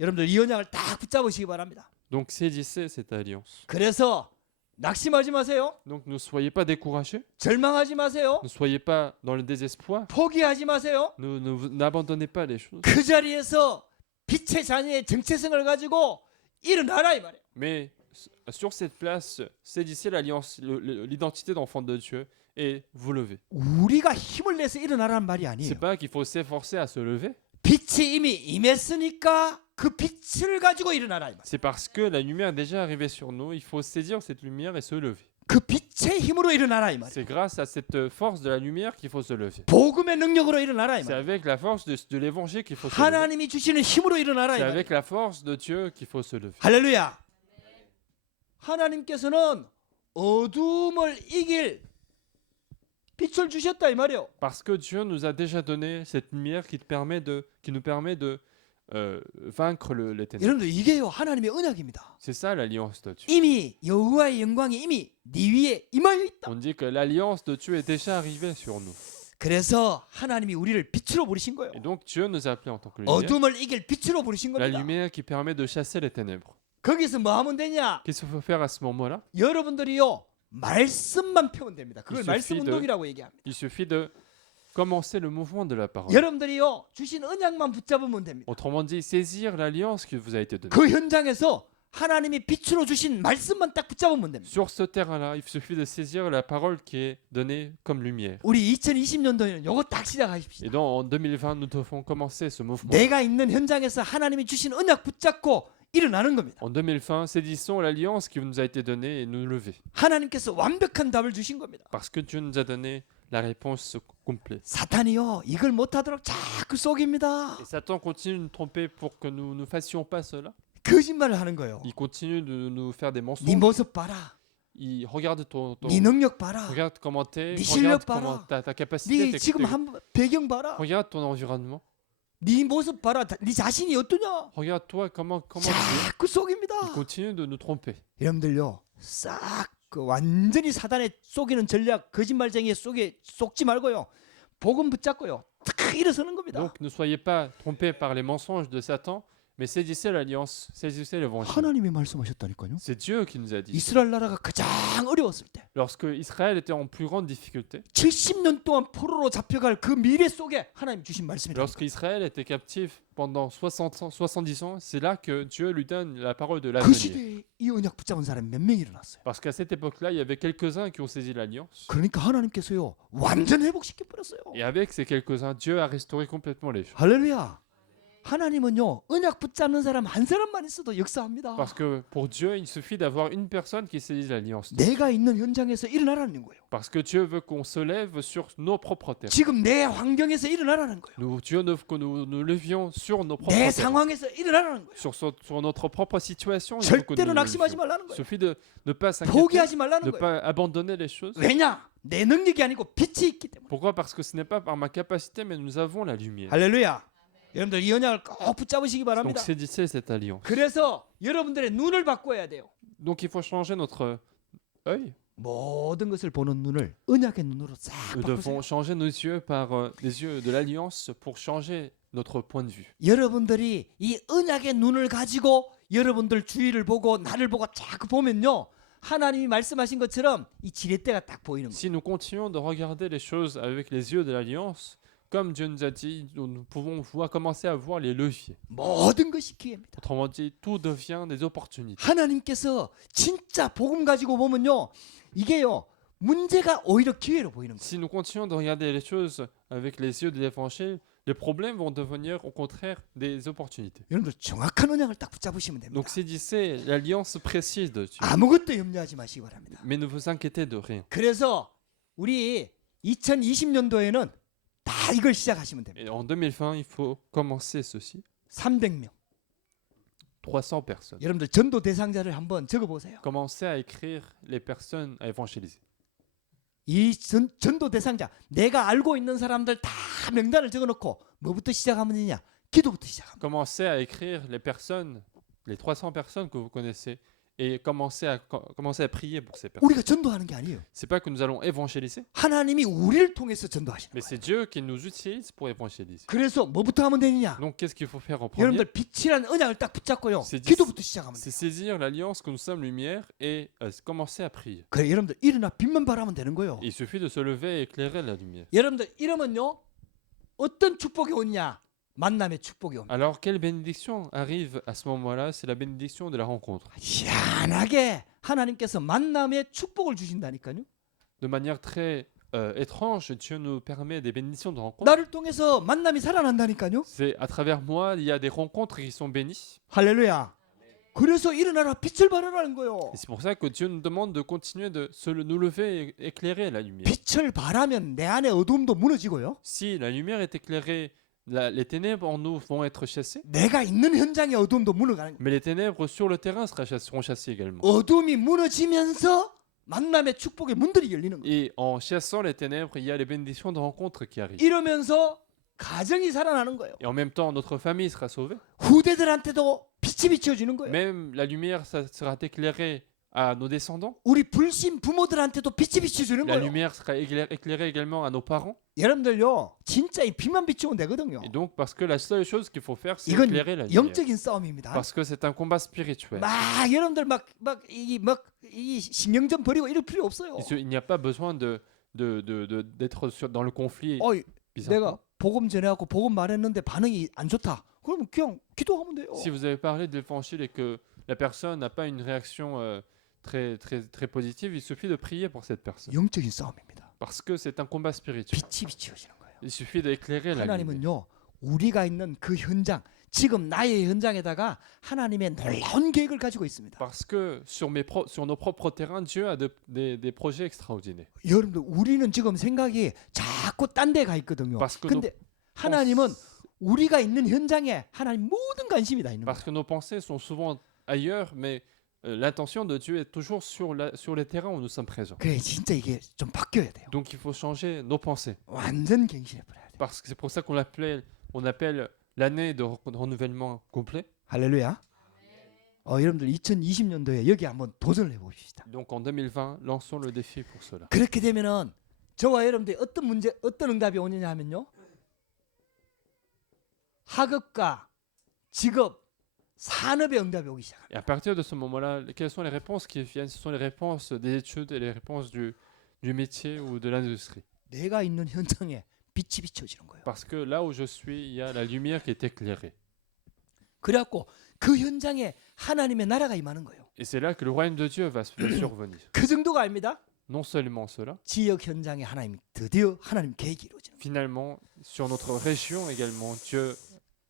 여러분들 이 언약을 딱 붙잡으시기 바랍니다. Donc saisissez cette alliance. 그래서 낙심하지 마세요. Donc ne soyez pas découragés, 절망하지 마세요. ne soyez pas dans le désespoir, 포기하지 마세요. n'abandonnez pas les choses. 그 자리에서 빛의 자녀의 정체성을 가지고 일어나라 이 말이에요. Mais sur cette place, saisissez l'alliance, l'identité d'enfant de Dieu et vous levez. 우리가 힘을 내서 일어나라는 말이 아니에요. C'est pas qu'il faut s'efforcer à se lever, 빛이 이미 임했으니까 그 빛을 가지고 일어나라 이 말이에요. c'est parce que la lumière est déjà arrivée sur nous, il faut saisir cette lumière et se lever. 그 빛의 힘으로 일어나라 이 말이에요. C'est grâce à cette force de la lumière qu'il faut se lever. 복음의 능력으로 일어나라 이 C'est 말이에요. avec la force de l'évangile qu'il faut se lever. 하나님이 주시는 힘으로 일어나라 이 C'est 말이에요. avec la force de Dieu qu'il faut se lever. 할렐루야. 하나님께서는 어둠을 이길 빛을 주셨다 이 말이에요. Parce que Dieu nous a déjà donné cette lumière qui nous permet de vaincre les ténèbres. 여러분들 이게요 하나님의 언약입니다. C'est ça l'alliance de Dieu. 이미 여호와의 영광이 이미 네 위에 임하여 있다. On dit que l'alliance de Dieu est déjà arrivée sur nous. 그래서 하나님이 우리를 빛으로 부르신 거예요. Et donc Dieu nous a appelés en tant que lumière, 어둠을 이길 빛으로 부르신 la 겁니다. lumière qui permet de chasser les ténèbres. 거기서 뭐 하면 되냐? Qu'est-ce qu'il faut faire à ce moment-là? 여러분들이요 말씀만 펴면 됩니다. 그걸 Il 말씀 suffit de- 운동이라고 얘기합니다. Il suffit de commencer le mouvement de la parole. 여러분들이요 주신 언약만 붙잡으면 됩니다. Autrement dit, saisir l'alliance qui vous a été donnée. 그 현장에서 하나님이 빛으로 주신 말씀만 딱 붙잡으면 됩니다. Sur ce terrain-là, il suffit de saisir la parole qui est donnée comme lumière. 우리 2020년도에는 요거 딱 시작하십시다. Et donc en 2020, nous devons commencer ce mouvement. 내가 있는 현장에서 하나님이 주신 언약 붙잡고 일어나는 겁니다. En 2020, saisissons l'alliance qui nous a été donnée et nous lever. 하나님께서 완벽한 답을 주신 겁니다. Parce que Dieu nous a donné la réponse complète. 사탄이요 이걸 못하도록 자꾸 속입니다. Et Satan continue de nous tromper pour que nous ne fassions pas cela. 거짓말을 하는 거예요. Il continue de nous faire des 네 mensonges. 모습 봐라. Il regarde 네 능력 봐라. regarde comment t'es, 네 regarde 실력 comment 봐라. ta capacité, 네 지금 한 배경 봐라. regarde ton environnement. 네 모습 봐라. 네 자신이 어떠냐? Regarde toi comment tu es. 자꾸 속입니다. Il continue de nous tromper. 여러분들요 싹 그 완전히 사단에 속이는 전략 거짓말쟁이에 속지 말고요. 복음 붙잡고요. 탁 일어서는 겁니다. Donc ne soyez pas trompés par les mensonges de Satan, mais saisissez l'alliance, saisissez l'évangile. 하나님이 말씀하셨다니까요. C'est Dieu qui nous a dit. 이스라엘 나라가 가장 어려웠을 때 Lorsque Israël était en plus grande difficulté, 70년 동안 포로로 잡혀갈 그 미래 속에 하나님 주신 말씀이랍니다. lorsque Israël était captif pendant 60 ans, 70 ans, c'est là que Dieu lui donne la parole de 그 l'avenir. 시대에 이 언약 붙잡은 사람이 몇 명 일어났어요. Parce qu'à cette époque-là, il y avait quelques-uns qui ont saisi l'alliance. 그러니까 하나님께서요 완전 회복시켜 버렸어요. Et avec ces quelques-uns, Dieu a restauré complètement les choses. 할렐루야. 하나님은요 언약 붙잡는 사람 한 사람만 있어도 역사합니다. Parce que pour Dieu, il suffit d'avoir une personne qui saisit l'alliance. 내가 있는 현장에서 일어나라는 거예요. Parce que Dieu veut qu'on se lève sur nos propres terres. 지금 내 환경에서 일어나라는 거예요. Dieu veut que nous levions sur nos propres 내 terres. 상황에서 일어나라는 거예요. Sur notre propre situation. Il faut que 절대로 nous nous 낙심하지 levions. 말라는 Il 거예요. suffit de ne pas s'inquiéter, 포기하지 말라는 ne 거예요. pas abandonner les choses. 왜냐? 내 능력이 아니고 빛이 있기 때문에. Pourquoi? Parce que ce n'est pas par ma capacité, mais nous avons la lumière. 할렐루야. 여러분들 이 언약을 꼭 붙잡으시기 Donc 바랍니다. saisissez cette alliance. 그래서 여러분들의 눈을 바꿔야 돼요. Donc il faut changer notre œil. 모든 것을 보는 눈을 언약의 눈으로 싹 Nous 바꾸세요. devons changer nos yeux par les yeux de l'alliance pour changer notre point de vue. 여러분들이 이 언약의 눈을 가지고 여러분들 주위를 보고 나를 보고 자꾸 보면요. 하나님이 말씀하신 것처럼 이 지렛대가 딱 보이는 거예요. Si nous continuons de regarder les choses avec les yeux de l'alliance, comme Dieu nous a dit, nous pouvons commencer à voir les leviers. 모든 것이 기회입니다. Autrement dit, tout devient des opportunités. 하나님께서 진짜 복음 가지고 보면요. 이게요. 문제가 오히려 기회로 보이는 거예요. Si nous continuons de regarder les choses avec les yeux de l'évangile, les problèmes vont devenir au contraire des opportunités. 여러분들 정확한 언약을 딱 붙잡으시면 됩니다. Donc saisissez l'alliance précise de Dieu. 아무것도 염려하지 마시기 바랍니다. Mais ne vous inquiétez de rien. 그래서 우리 2020년도에는 다 이걸 시작하시면 됩니다. Et en 2020, il faut commencer ceci. 300명. 300 personnes. 여러분들 전도 대상자를 한번 적어보세요. Commencez à écrire les personnes à évangéliser. 이 전도 대상자 내가 알고 있는 사람들 다 명단을 적어놓고 뭐부터 시작하면 되냐? 기도부터 시작합니다. Commencez à écrire les personnes, les 300 personnes que vous connaissez, et commencez à prier pour ces personnes. 우리가 전도하는 게 아니에요. C'est pas que nous allons évangéliser, 하나님이 우리를 통해서 전도하시는 mais 거예요. c'est Dieu qui nous utilise pour évangéliser. 그래서 뭐부터 하면 되느냐? Donc qu'est-ce qu'il faut faire en premier? 여러분들 빛이라는 언약을 딱 붙잡고요. C'est 기도부터 시작하면 돼요. C'est saisir l'alliance que nous sommes lumière et commencer à prier. 그래 여러분들 일어나 빛만 바라면 되는 거예요. Il suffit de se lever et éclairer la lumière. 여러분들 이러면요. 어떤 축복이 오냐? 만남의 축복이 옵니다. Alors quelle bénédiction arrive à ce moment-là? C'est la bénédiction de la rencontre. 희한하게 하나님께서 만남의 축복을 주신다니까요. De manière très étrange, Dieu nous permet des bénédictions de rencontre. 나를 통해서 만남이 살아난다니까요. C'est à travers moi, il y a des rencontres qui sont bénies. 할렐루야. 그래서 일어나라 빛을 발하라는 거예요. Et c'est pour ça que Dieu nous demande de continuer de nous lever et éclairer la lumière. 빛을 발하면 내 안에 어둠도 무너지고요. Si la lumière est éclairée, les ténèbres en nous vont être chassées, 내가 있는 현장의 어둠도 무너가는 거예요. mais les ténèbres sur le terrain seront chassées également. 어둠이 무너지면서 만남의 축복의 문들이 열리는 거예요. Et en chassant les ténèbres, il y a les bénédictions de rencontre qui arrivent. 이러면서 가정이 살아나는 거예요. Et en même temps, notre famille sera sauvée. 후대들한테도 빛이 비춰지는 거예요. Même la lumière ça sera éclairée à nos descendants. 우리 불신 부모들한테도 빛이 비춰주는 La 거예요. lumière sera éclairée également à nos parents. 여러분들요, 진짜 이 빛만 비추면 되거든요. Et donc, parce que la seule chose qu'il faut faire, c'est 이건 éclairer la lumière. 영적인 싸움입니다. Parce que c'est un combat spirituel. 막 여러분들 막이 신경전 버리고 이럴 필요 없어요. Il n'y a pas besoin d'être dans le conflit. 어이, bizarrement. 내가 복음 전해갖고 복음 말했는데 반응이 안 좋다. 그러면 그냥 기도하면 돼요. Si vous avez parlé de l'évangile et que la personne n'a pas une réaction très positive, il suffit de prier pour cette personne. 영적인 싸움입니다. Parce que c'est un combat spirituel. 빛이 비추어지는 거예요. Il suffit d'éclairer la lumière. 하나님은요, 우리가 있는 그 현장, 지금 나의 현장에다가 하나님의 놀라운 계획을 가지고 있습니다. Parce que sur nos propres terrains, Dieu a des projets extraordinaires. 여러분들, 우리는 지금 생각이 자꾸 딴 데 가 있거든요. Parce que 근데 하나님은 우리가 있는 현장에 하나님 모든 관심이 다 있는 Parce 거예요. que nos pensées sont souvent ailleurs, mais l'intention de Dieu est toujours sur les terrains où nous sommes présents. 그래, 진짜 이게 좀 바뀌어야 돼요. Donc il faut changer nos pensées. 완전 갱신해 버려야 돼요. Parce que c'est pour ça qu'on appelle l'année de renouvellement complet. 할렐루야. 여러분들 2020년도에 여기 한번 도전을 해봅시다. Donc en 2020, lançons le défi pour cela. 그렇게 되면은 저와 여러분들이 어떤 응답이 오느냐 하면요, 학업과 직업, 산업의 응답이 오기 시작합니다. Et à partir de ce moment-là, quelles sont les réponses qui viennent? Ce sont les réponses des études et les réponses du métier ou de l'industrie. 내가 있는 현장에 빛이 비춰지는 거예요. Parce que là où je suis, il y a la lumière qui est éclairée. 그래갖고 그 현장에 하나님의 나라가 임하는 거예요. Et c'est là que le royaume de Dieu va survenir. 그 정도가 아닙니다. Non seulement cela, 지역 현장에 드디어 하나님 계획이 이루어지는 거예요. finalement, sur notre région également, Dieu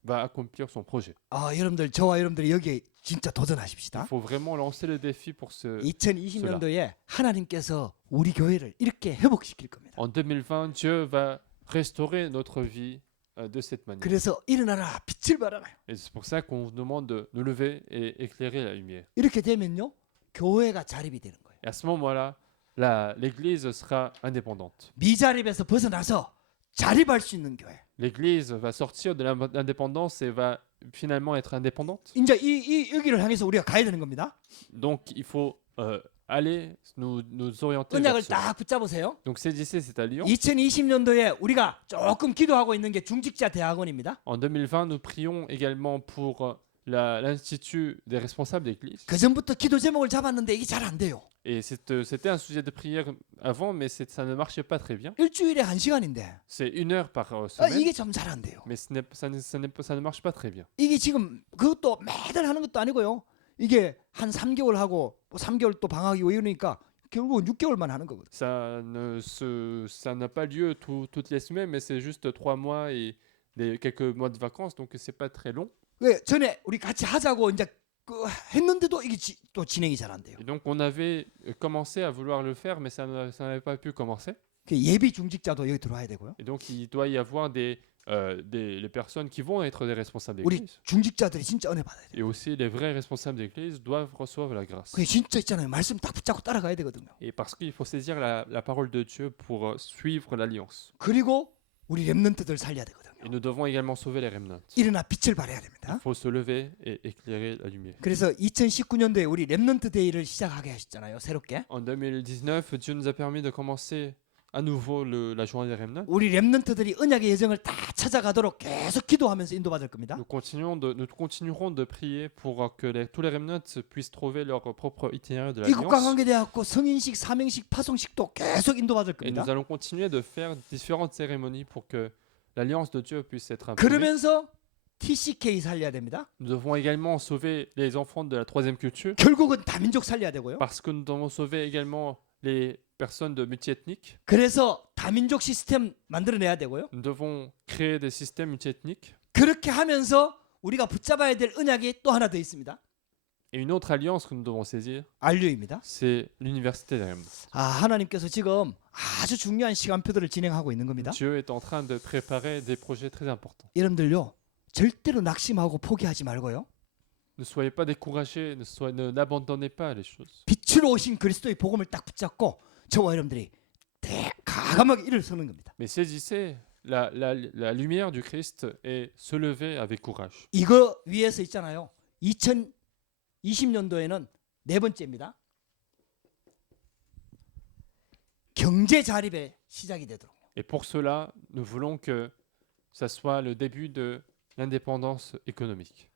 va accomplir son projet. 여러분들, 저와 여러분들이 여기에 진짜 Il 도전하십시다. faut vraiment lancer le défi pour ce. 2020년도에 하나님께서 우리 교회를 이렇게 회복시킬 겁니다. En 2020, Dieu va restaurer notre vie de cette manière. 그래서 일어나라, 빛을 발하라. Et c'est pour ça qu'on vous demande de nous lever et éclairer la lumière. 이렇게 되면요, 교회가 자립이 되는 거예요. Et à ce moment-là, l'Église sera indépendante. 미자립에서 벗어나서 자립할 수 있는 교회. L'Église va sortir de l'indépendance et va finalement être indépendante. 이제 이 여기를 향해서 우리가 가야 되는 겁니다. Donc il faut aller nous orienter vers 언약을 cela. 딱 붙잡으세요. Donc saisissez cette alliance. 2020년도에 우리가 조금 기도하고 있는 게 중직자 대학원입니다. En 2020, nous prions également pour l'Institut des responsables d'église. 그 전부터 기도 제목을 잡았는데 이게 잘 안 돼요. Et c'était un sujet de prière avant, mais ça ne marchait pas très bien. 일주일에 1시간인데 C'est 1 heure par semaine, 이게 좀 잘 안 돼요. mais ça ne marche pas très bien. 이게 지금 그것도 매달 하는 것도 아니고요. 이게 한 3개월 하고 뭐 3개월 또 방학이고 이러니까 결국은 6개월만 하는 거거든요. Ça n'a pas lieu toutes les semaines, mais c'est juste 3 mois et quelques mois de vacances, donc c'est pas très long. 왜 전에 우리 같이 하자고 이제 했는데도 이게 또 진행이 잘 안 돼요. Et donc on avait commencé à vouloir le faire, mais ça n'avait pas pu commencer. 그 예비 중직자도 여기 들어와야 되고요. Et donc il doit y avoir les personnes qui vont être des responsables 우리 d'église. 중직자들이 진짜 은혜 받아야 돼요. Et aussi les vrais responsables d'église doivent recevoir la grâce. 그게 진짜 있잖아요. 말씀 딱 붙잡고 따라가야 되거든요. Et parce qu'il faut saisir la parole de Dieu pour suivre l'alliance. 그리고 우리 렘넌트들 살려야 되거든요. Et nous devons également sauver les remnants. 일어나 빛을 발해야 Il 됩니다. faut se lever et éclairer la lumière. 그래서 2019년도에 우리 렘넌트 데이를 시작하게 하셨잖아요. 새롭게. En 2019, Dieu nous a permis de commencer à nouveau la journée des remnants. 우리 렘넌트들이 언약의 여정을 다 찾아가도록 계속 기도하면서 인도받을 겁니다. Nous continuerons de prier pour que tous les remnants puissent trouver leur propre itinéraire de l'alliance. 이국가관계대학교 성인식, 사명식, 파송식도 계속 인도받을 Et 겁니다. nous allons continuer de faire différentes cérémonies pour que l'alliance de Dieu puisse être imprimée. 그러면서 TCK 살려야 됩니다. Nous devons également sauver les enfants de la troisième culture 결국은 다민족 살려야 되고요. parce que nous devons sauver également les personnes de multiethniques. 그래서 다민족 시스템 만들어내야 되고요. Nous devons créer des systèmes multiethniques. 그렇게 하면서 우리가 붙잡아야 될 언약이 또 하나 더 있습니다. Et une autre alliance que nous devons saisir, RU입니다. c'est l'université des remnants. 하나님께서 지금 아주 중요한 시간표들을 진행하고 있는 겁니다. Dieu est en train de préparer des projets très importants. 여러분들요, 절대로 낙심하고 포기하지 말고요. Ne soyez pas découragés, n'abandonnez pas les choses. 빛으로 오신 그리스도의 복음을 딱 붙잡고 저와 여러분들이 과감하게 일어서는 겁니다. Mais saisissez la lumière du Christ et se lever avec courage. 이거 위에서 있잖아요. 2020년도에는 네 번째입니다. 경제 자립의 시작이 되도록 Et pour cela, nous voulons que ça soit le début de l'indépendance économique.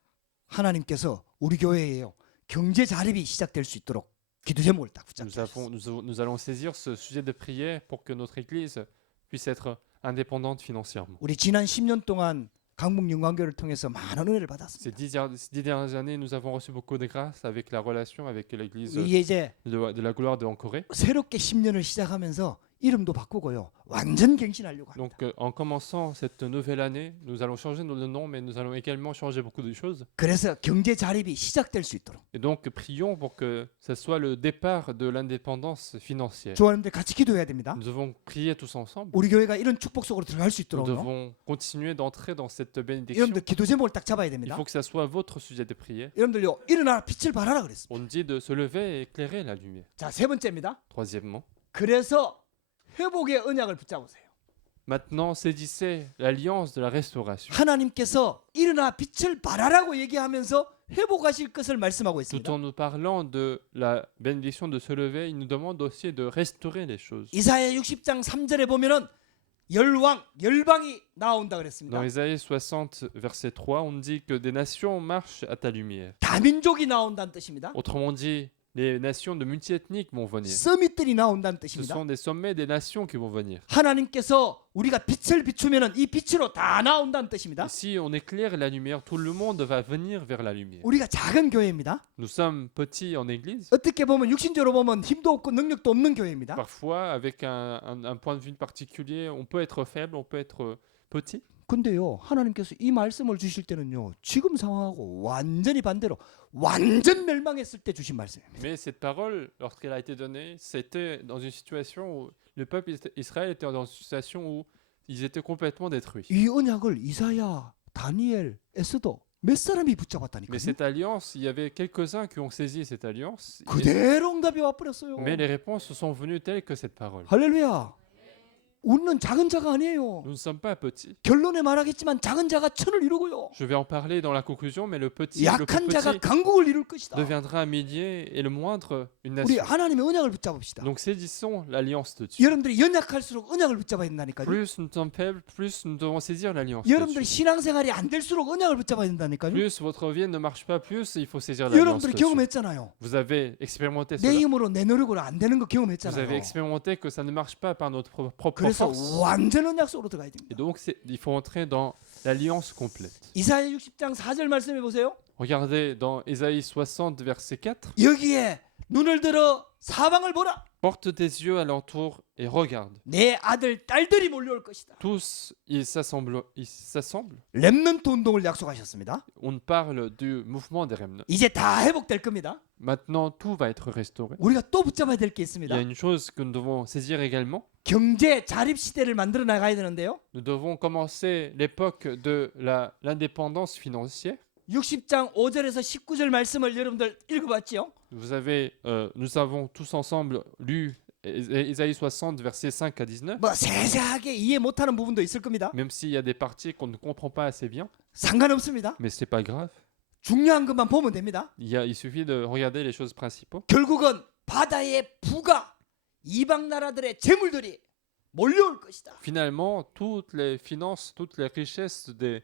하나님께서 우리 교회에요 경제 자립이 시작될 수 있도록 기도 제목을 딱 붙잡게 하셨어요. Nous allons saisir ce sujet de prière pour que notre Église puisse être indépendante financièrement. 우리 지난 10년 동안 강북 영광교회를 통해서 많은 은혜를 받았습니다. Ces 10 dernières années, nous avons reçu beaucoup de grâce avec la relation avec l'Église 이게 이제 de la gloire de Ancoré. 새롭게 10년을 시작하면서 이름도 바꾸고요. 완전 갱신하려고 합니다. Donc, en commençant cette nouvelle année, nous allons changer le nom, mais nous allons également changer beaucoup de choses. 그래서 경제 자립이 시작될 수 있도록 Et donc, prions pour que ça soit le départ de l'indépendance financière. 조아님들 같이 기도해야 됩니다. Nous devons prier tous ensemble. 우리 교회가 이런 축복 속으로 들어갈 수 Nous 있도록 devons continuer d'entrer dans cette bénédiction. 여러분들 기도 제목을 딱 잡아야 Il 됩니다. faut que ça soit votre sujet de prière. 여러분들요 일어나 빛을 발하라 그랬습니다. On dit de se lever et éclairer la lumière. 자, 세 번째입니다. Troisièmement, 그래서 회복의 언약을 붙잡으세요. maintenant saisissez l'alliance de la restauration. 하나님께서 일어나 빛을 발하라고 얘기하면서 회복하실 것을 말씀하고 Tout 있습니다. en nous parlant de la bénédiction de se lever, il nous demande aussi de restaurer les choses. 이사야 60장 3절에 보면은 열방이 나온다 그랬습니다. Dans Ésaïe 60, verset 3, on dit que des nations marchent à ta lumière. 다민족이 나온다는 뜻입니다. Autrement dit, les nations de multiethniques vont venir. 서밋들이 나온다는 Ce 뜻입니다. sont des sommets des nations qui vont venir. 하나님께서 우리가 빛을 비추면은 이 빛으로 다 나온다는 뜻입니다. Et si on éclaire la lumière, tout le monde va venir vers la lumière. 우리가 작은 교회입니다. Nous sommes petits en église. 어떻게 보면 육신적으로 보면 힘도 없고 능력도 없는 교회입니다. Parfois, avec un point de vue particulier, on peut être faible, on peut être petit. 근데요 하나님께서 이 말씀을 주실 때는요 지금 상황하고 완전히 반대로 완전 멸망했을 때 주신 말씀입니다. Mais cette parole, lorsqu'elle a été donnée, c'était dans une situation où le peuple Israël était dans une situation où ils étaient complètement détruits. 이 언약을 이사야, 다니엘, 에스더 몇 사람이 Mais 붙잡았다니까요. cette alliance, il y avait quelques-uns qui ont saisi cette alliance. 그대로 응답이 와버렸어요. Mais les réponses sont venues telles que cette parole. 할렐루야. 우리는 작은 자가 아니에요. Nous ne sommes pas petits. 결론에 말하겠지만 작은 자가 천을 이루고요. Je vais en parler dans la conclusion, mais le plus 약한 자가 petit 강국을 이룰 것이다. deviendra un millier et le moindre une 우리 nation. 하나님의 언약을 붙잡읍시다. Donc saisissons l'alliance de Dieu. 여러분들이 연약할수록 언약을 붙잡아야 된다니까요. Plus nous sommes faibles, plus nous devons saisir l'alliance de 여러분들이 Dieu. 신앙생활이 안 될수록 언약을 붙잡아야 된다니까요. Plus votre vie ne marche pas, plus il faut saisir l'alliance 여러분들이 de Dieu. 경험했잖아요. Vous avez expérimenté 내 cela. 힘으로 내 노력으로 안 되는 거 Vous avez 경험했잖아요. expérimenté que ça ne marche pas par notre propre 그래서 force. 완전 언약 속으로 들어가야 Et 됩니다. donc il faut entrer dans l'alliance complète. 이사야 60장 4절 말씀해 보세요. Regardez dans Ésaïe 60, verset 4. 여기에 눈을 들어 사방을 보라. Porte tes yeux alentour et regarde. 내 아들 딸들이 몰려올 것이다. Tous, ils s'assemblent. 렘넌트 운동을 약속하셨습니다. On parle du mouvement des remnants. 이제 다 회복될 겁니다. Maintenant, tout va être restauré. 우리가 또 붙잡아야 될 게 Il y 있습니다. a une chose que nous devons saisir également. 경제 자립 시대를 만들어 나가야 되는데요. Nous devons commencer l'époque de l'indépendance financière. 60장 5절에서 19절 말씀을 여러분들 읽어봤지요? Nous avons tous ensemble lu Ésaïe 60, versets 5 à 19. 뭐 세세하게 이해 못하는 부분도 있을 겁니다. Même s'il y a des parties qu'on ne comprend pas assez bien, 상관없습니다. mais c'est pas grave. 중요한 것만 보면 됩니다. Il suffit de regarder les choses principales. 결국은 바다의 부가 이방 나라들의 재물들이 몰려올 것이다. Finalement, toutes les finances, toutes les richesses des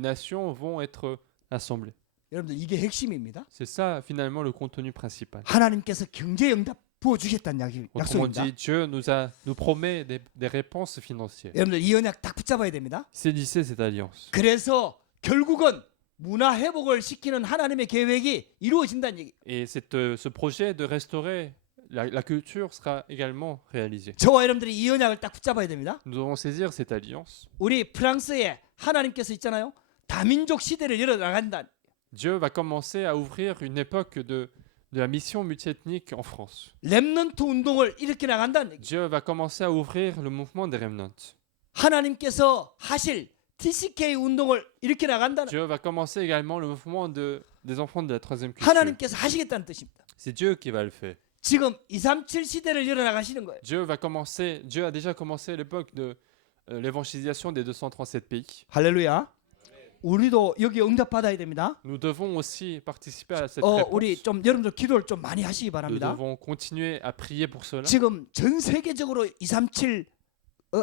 nations vont être assemblées. 여러분들 이게 핵심입니다. C'est ça finalement le contenu principal. 하나님께서 경제 응답 부어 주겠다는 Autrement 약속입니다. dit, Dieu nous promet des réponses financières. 여러분들 이 언약 딱 붙잡아야 됩니다. Saisissez cette alliance. 그래서 결국은 문화 회복을 시키는 하나님의 계획이 이루어진다는 얘기. Et ce projet de restaurer la culture sera également réalisé. 저와 여러분들이 이 언약을 딱 붙잡아야 됩니다. Nous devons saisir cette alliance. 우리 프랑스에 하나님께서 있잖아요. 다민족 시대를 열어 나간다. Dieu va commencer à ouvrir une époque de la mission multiethnique en France. 렘넌트 운동을 일으켜 나간다는 얘기. Dieu va commencer à ouvrir le mouvement des remnants. 하나님께서 하실 TCK 운동을 일으켜 나간다는. Dieu va commencer également le mouvement des enfants de la troisième culture. 하나님께서 하시겠다는 뜻입니다. C'est Dieu qui va le faire. 지금 237 시대를 열어 나가시는 거예요. Dieu a déjà commencé l'époque de l'évangélisation des 237 pays. 할렐루야. 우리도 여기 응답 받아야 됩니다. Nous devons aussi participer à cette réponse. 우리 좀 여러분들 기도를 좀 많이 하시기 Nous 바랍니다. devons continuer à prier pour cela. 지금 전 세계적으로 237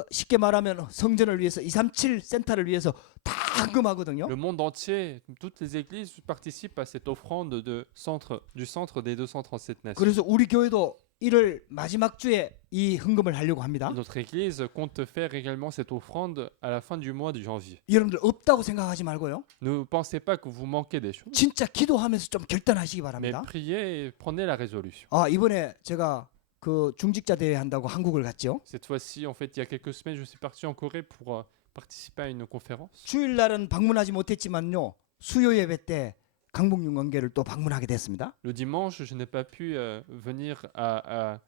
쉽게 말하면 성전을 위해서 237 센터를 위해서 다 헌금하거든요. Le monde entier, toutes les églises participent à cette offrande du centre des 237 nations. 그래서 우리 교회도 1월 마지막 주에 이 헌금을 하려고 합니다. Notre église compte faire également cette offrande à la fin du mois de janvier. 여러분들 없다고 생각하지 말고요. Ne pensez pas que vous manquez des choses, 진짜 기도하면서 좀 결단하시기 mais 바랍니다. priez et prenez la résolution. 이번에 제가 그 중직자 대회 한다고 한국을 갔죠. Cette fois-ci, en fait, il y a quelques semaines, je suis parti en Corée pour participer à une conférence. 주일날은 방문하지 못했지만요. 수요 예배 때 강북윤관교회를 또 방문하게 됐습니다. Le dimanche, je n'ai pas pu venir à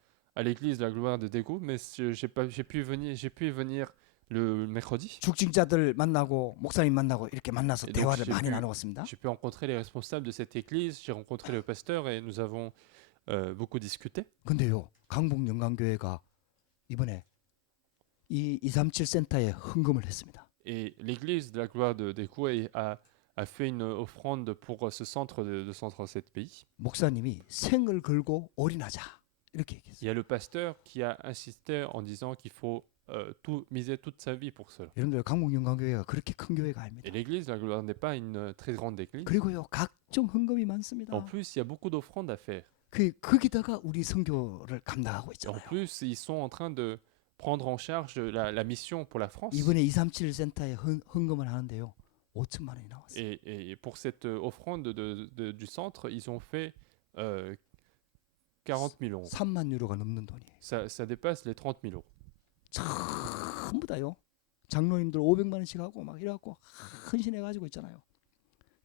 l'église de la gloire de Daegu, mais j'ai pu y venir le mercredi. 중직자들 만나고 목사님 만나고 이렇게 만나서 Et donc, 대화를 j'ai 많이 pu- 나누었습니다. J'ai pu rencontrer les responsables de cette église, j'ai rencontré le pasteur et nous avons beaucoup discuté. 근데요. 강북윤관교회가 이번에 이 237 센터에 헌금을 했습니다. Et l'église de la gloire de Daegu a fait une offrande pour ce centre de 237 pays. 목사님이 생을 걸고 올인하자 이렇게 얘기했어요. Il y a le pasteur qui a insisté en disant qu'il faut miser toute sa vie pour cela. 여러분들 강북윤관교회가 그렇게 큰 교회가 Et 아닙니다. l'église de la gloire n'est pas une très grande église. 그리고요. 각종 헌금이 많습니다. En plus, il y a beaucoup d'offrandes à faire. 거기다가 우리 선교를 감당하고 En 있잖아요. plus, ils sont en train de prendre en charge la mission pour la France. 이번에 237 센터에 헌금을 하는데요. 5천만 원이 나왔어요. Et pour cette offrande du centre, ils ont fait 40 000 euros. 3만 유로가 넘는 돈이에요. Ça dépasse les 30 000 euros. 전부 다요. 장로님들 500만 원씩 하고 막 이래갖고 헌신해 가지고 있잖아요.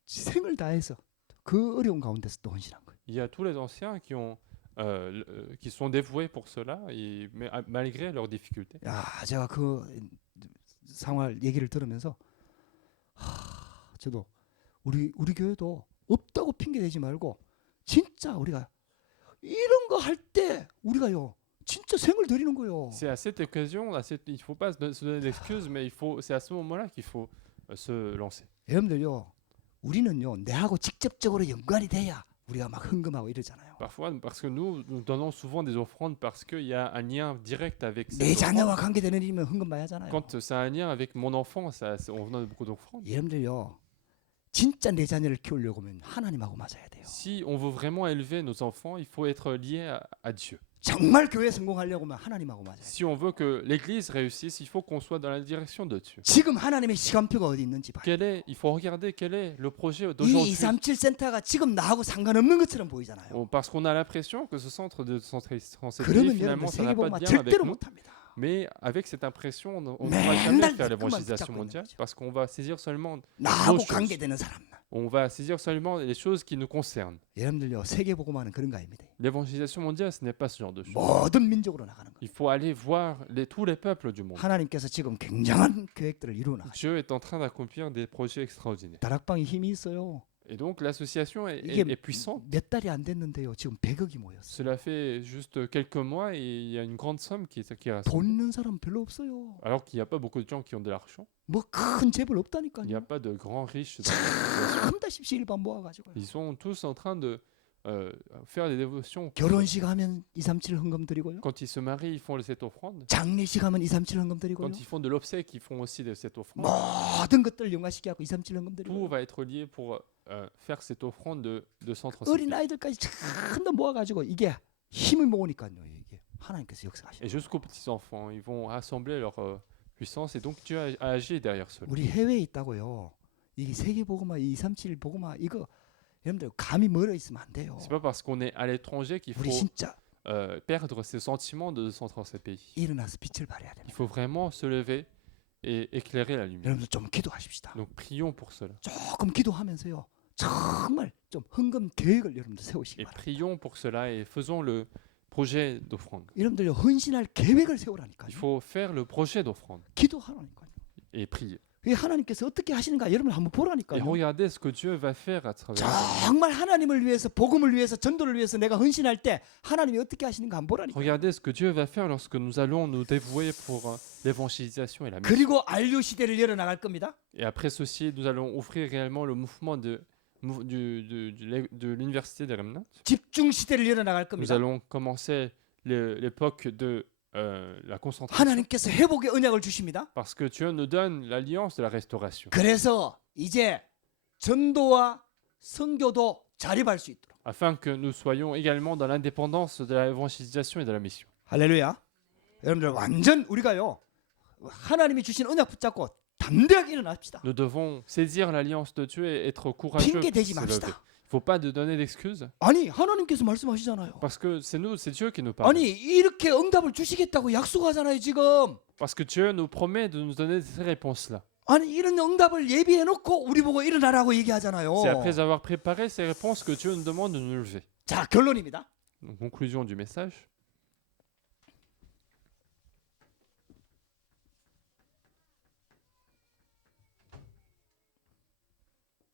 생을 다해서 그 어려운 가운데서 또 헌신한 거예요. Il y a tous les anciens qui sont dévoués pour cela, malgré leurs difficultés. 야, 제가 그 상황 얘기를 들으면서 저도 우리 교회도 없다고 핑계 대지 말고 진짜 우리가 이런 거 할 때 우리가요 진짜 생을 드리는 거예요. C'est à cette occasion, il ne faut pas se donner d'excuses, mais c'est à ce moment-là qu'il faut se lancer. 여러분들요, 우리는요 내하고 직접적으로 연관이 돼야 우리가 막 헌금하고 이러잖아요. Parfois, parce que nous donnons souvent des offrandes parce qu'il y a un lien direct avec 내 cette 자녀와 offrande. 관계되는 일이면 헌금 많이 하잖아요. Quand ça a un lien avec mon enfant, on donne beaucoup d'offrandes. 여러분들요, 진짜 내 자녀를 키우려고 하면 하나님하고 맞아야 돼요. Si on veut vraiment élever nos enfants, il faut être lié à Dieu. 정말 교회 성공하려고 하면 하나님하고 맞아야 돼요. Si on veut que l'Église réussisse, il faut qu'on soit dans la direction de Dieu. 지금 하나님의 시간표가 어디 있는지 봐요. Il faut regarder quel est le projet 이 d'aujourd'hui. 237 센터가 지금 나하고 상관없는 것처럼 보이잖아요. Parce qu'on a l'impression que ce centre de cette 그러면 finalement, 여러분들 ça n'a pas 세계복음화 de lien avec 절대로 nous. 못합니다. Mais avec cette impression, on ne Mais va jamais 맨날 faire 그것만 l'évangélisation 붙잡고 있는 mondiale 거죠. parce qu'on va saisir seulement 나하고 choses. 관계되는 사람. On va saisir seulement les choses qui nous concernent. 여러분들요, 세계복음화는 그런 거 아닙니다. L'évangélisation mondiale, ce n'est pas ce genre de choses. 모든 민족으로 나가는 거예요. Il faut aller voir tous les peuples du monde. 하나님께서 지금 굉장한 계획들을 이루어 나가요. Dieu est en train d'accomplir des projets extraordinaires. 다락방이 힘이 있어요. Et donc l'association 이게 est puissante. 몇 달이 안 됐는데요. 지금 100억이 모였어요. Cela fait juste quelques mois et il y a une grande somme qui est 돈 rassemblée. 있는 사람 별로 없어요. Alors qu'il n'y a pas beaucoup de gens qui ont de l'argent. 뭐 큰 재벌 Il n'y a 없다니까요. pas de grands riches dans l'association. 전부 다 십시일반 모아가지고요. Ils sont tous en train de faire des dévotions. 결혼식 하면 237 헌금 드리고요. Quand ils se marient, ils font cette offrande. 장례식 하면 237 헌금 드리고요. Quand ils font de l'obsèque, ils font aussi cette offrande. 모든 것들 영화시켜 갖고 237 헌금 Tout 드리고요. va être lié pour faire cette offrande de 237. 어린 아이들까지 전부 모아가지고 이게 힘을 모으니까요. 이게 하나님께서 역사하시는. Et jusqu'aux petits-enfants, ils vont rassembler leur puissance et donc Dieu a agi derrière cela. 우리 해외에 있다고요. 이 세계 복음화, 237 복음화 이거 여러분들 감이 멀어 있으면 안 돼요. C'est pas parce qu'on est à l'étranger qu'il faut 우리 진짜 perdre ses sentiments de 237 pays. 일어나서 빛을 발해야 Il 됩니다. faut vraiment se lever et éclairer la lumière. 여러분들 좀 기도하십시다. Donc prions pour cela. 조금 기도하면서요. 정말 좀 헌금 계획을 여러분들 세우시기 Et 바랍니다. prions pour cela et faisons le projet d'offrande. 여러분들 헌신할 계획을 세우라니까요. Il faut faire le projet d'offrande 기도하라니까요. et prier. 이 하나님께서 어떻게 하시는가 여러분 한번 Et 보라니까요. regardez ce que Dieu va faire à travers ça. 정말 하나님을 위해서 복음을 위해서 전도를 위해서 내가 헌신할 때 하나님이 어떻게 하시는가 한번 보라니까. Regardez ce que Dieu va faire lorsque nous allons nous dévouer pour l'évangélisation et la mission. 그리고 안류 시대를 열어 나갈 겁니다. Et après ceci, nous allons ouvrir réellement le mouvement de l'université des Remnants. 집중 시대를 열어 나갈 Nous 겁니다. allons commencer l'époque de la concentration. 하나님께서 회복의 언약을 주십니다. Parce que Dieu nous donne l'alliance de la restauration. 그래서 이제 전도와 선교도 자립할 수 있도록. Afin que nous soyons également dans l'indépendance de l'évangélisation et de la mission. 할렐루야. 여러분들 완전 우리가요. 하나님이 주신 언약 붙잡고 담대하게 일어납시다. Nous devons saisir l'alliance de Dieu et être courageux. 핑계 pour 대지 se lever. 맙시다. Il ne faut pas de donner d'excuses. 아니 하나님께서 말씀하시잖아요. Parce que c'est nous, c'est Dieu qui nous parle. 아니 이렇게 응답을 주시겠다고 약속하잖아요 지금. Parce que Dieu nous promet de nous donner ces réponses-là. 아니 이런 응답을 예비해 놓고 우리 보고 일어나라고 얘기하잖아요. C'est après avoir préparé ces réponses que Dieu nous demande de nous lever. 자 결론입니다. Donc, conclusion du message.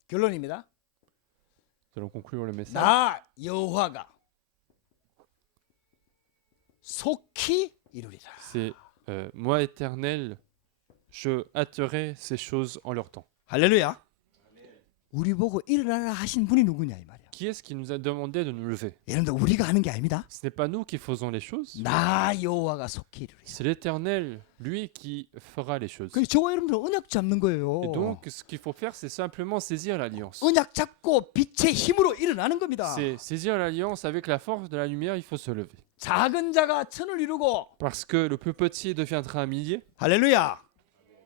결론입니다. Nous allons conclure le message. 나 여호와가 속히 이루리라. C'est moi éternel, je hâterai ces choses en leur temps. 할렐루야. 우리 보고 일어나라 하신 분이 누구냐 이 말이야. Qui est-ce qui nous a demandé de nous lever? 여러분들 우리가 하는 게 아닙니다. Ce n'est pas nous qui faisons les choses. 나 여호와가 속히 이루리라. C'est l'Éternel, lui, qui fera les choses. 그 저와 여러분들 언약 잡는 거예요. Et donc, ce qu'il faut faire, c'est simplement saisir l'alliance. 언약 잡고 빛의 힘으로 일어나는 겁니다. C'est saisir l'alliance avec la force de la lumière, il faut se lever. 작은 자가 천을 이루고 Parce que le plus petit deviendra un millier, 할렐루야.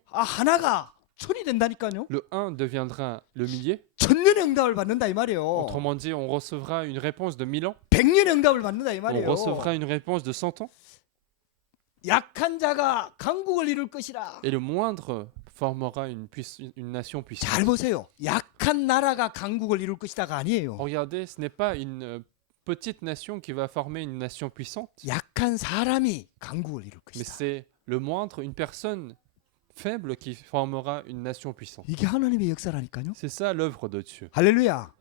하나가 천이 된다니까요. le 1 deviendra le millier. 천년의 응답을 받는다 이 말이에요. Autrement dit, on recevra une réponse de 1000 ans, 백년의 응답을 받는다 이 on 말이에요. recevra une réponse de 100 ans, 약한 자가 강국을 이룰 것이라. et le moindre formera une nation puissante. 잘 보세요. 약한 나라가 강국을 이룰 것이다가 아니에요. Regardez, ce n'est pas une petite nation qui va former une nation puissante, 약한 사람이 강국을 이룰 mais 것이다. c'est le moindre, une personne faible qui formera une nation puissante. 이게 하나님의 역사라니까요. C'est ça l'œuvre de Dieu. 할렐루야.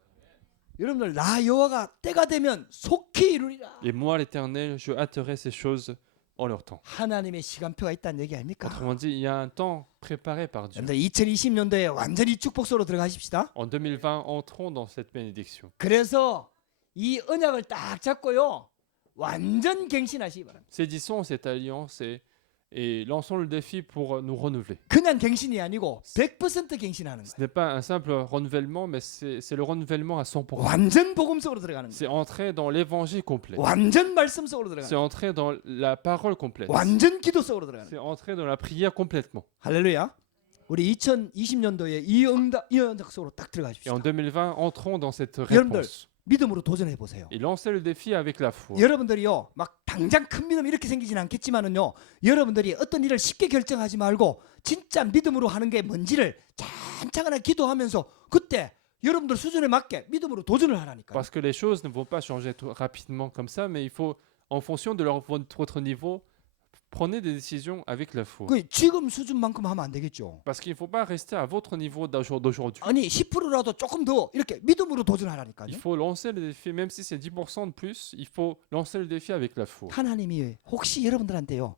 여러분들 나 여호와가 때가 되면 속히 이루리라. Et moi, l'Éternel, je hâterai ces choses en leur temps. 하나님의 시간표가 있다는 얘기 아닙니까? Autrement dit, il y a un temps préparé par Dieu. 여러분들 2020년도에 완전히 축복소로 들어가십시다. En 2020, entrons dans cette bénédiction. 그래서 이 언약을 딱 잡고요. 완전 갱신하시기 바랍니다. Saisissons cette alliance et lançons le défi pour nous renouveler. 그냥 갱신이 아니고 100% 갱신하는 Ce 거예요. n'est pas un simple renouvellement, mais c'est le renouvellement à 100%. 완전 복음 속으로 들어가는 C'est 거예요. entrer dans l'évangile complet. 완전 말씀 속으로 들어가는 C'est 거예요. entrer dans la parole complète. 완전 기도 속으로 들어가는 거예요. C'est entrer dans la prière complètement. 할렐루야. 우리 2020년도에 이 언약 속으로 딱 Et 들어가십시오. en 2020, entrons dans cette 여러분들 réponse. 믿음으로 도전해 보세요. Et lancez le défi avec la foi. 여러분들이요, 막 당장 큰 믿음 이렇게 생기진 않겠지만은요, 여러분들이 어떤 일을 쉽게 결정하지 말고 진짜 믿음으로 하는 게 뭔지를 찬찬하게 기도하면서 그때 여러분들 수준에 맞게 믿음으로 도전을 하라니까. Parce que les choses ne vont pas changer rapidement comme ça, mais il faut, en fonction de votre niveau, prenez des décisions avec la foi. 그 지금 수준만큼 하면 안 되겠죠. Parce qu'il ne faut pas rester à votre niveau d'aujourd'hui. 아니 10%라도 조금 더 이렇게 믿음으로 도전하라니까요. Il faut lancer le défi, même si c'est 10% de plus, il faut lancer le défi avec la foi. 하나님이 혹시 여러분들한테요,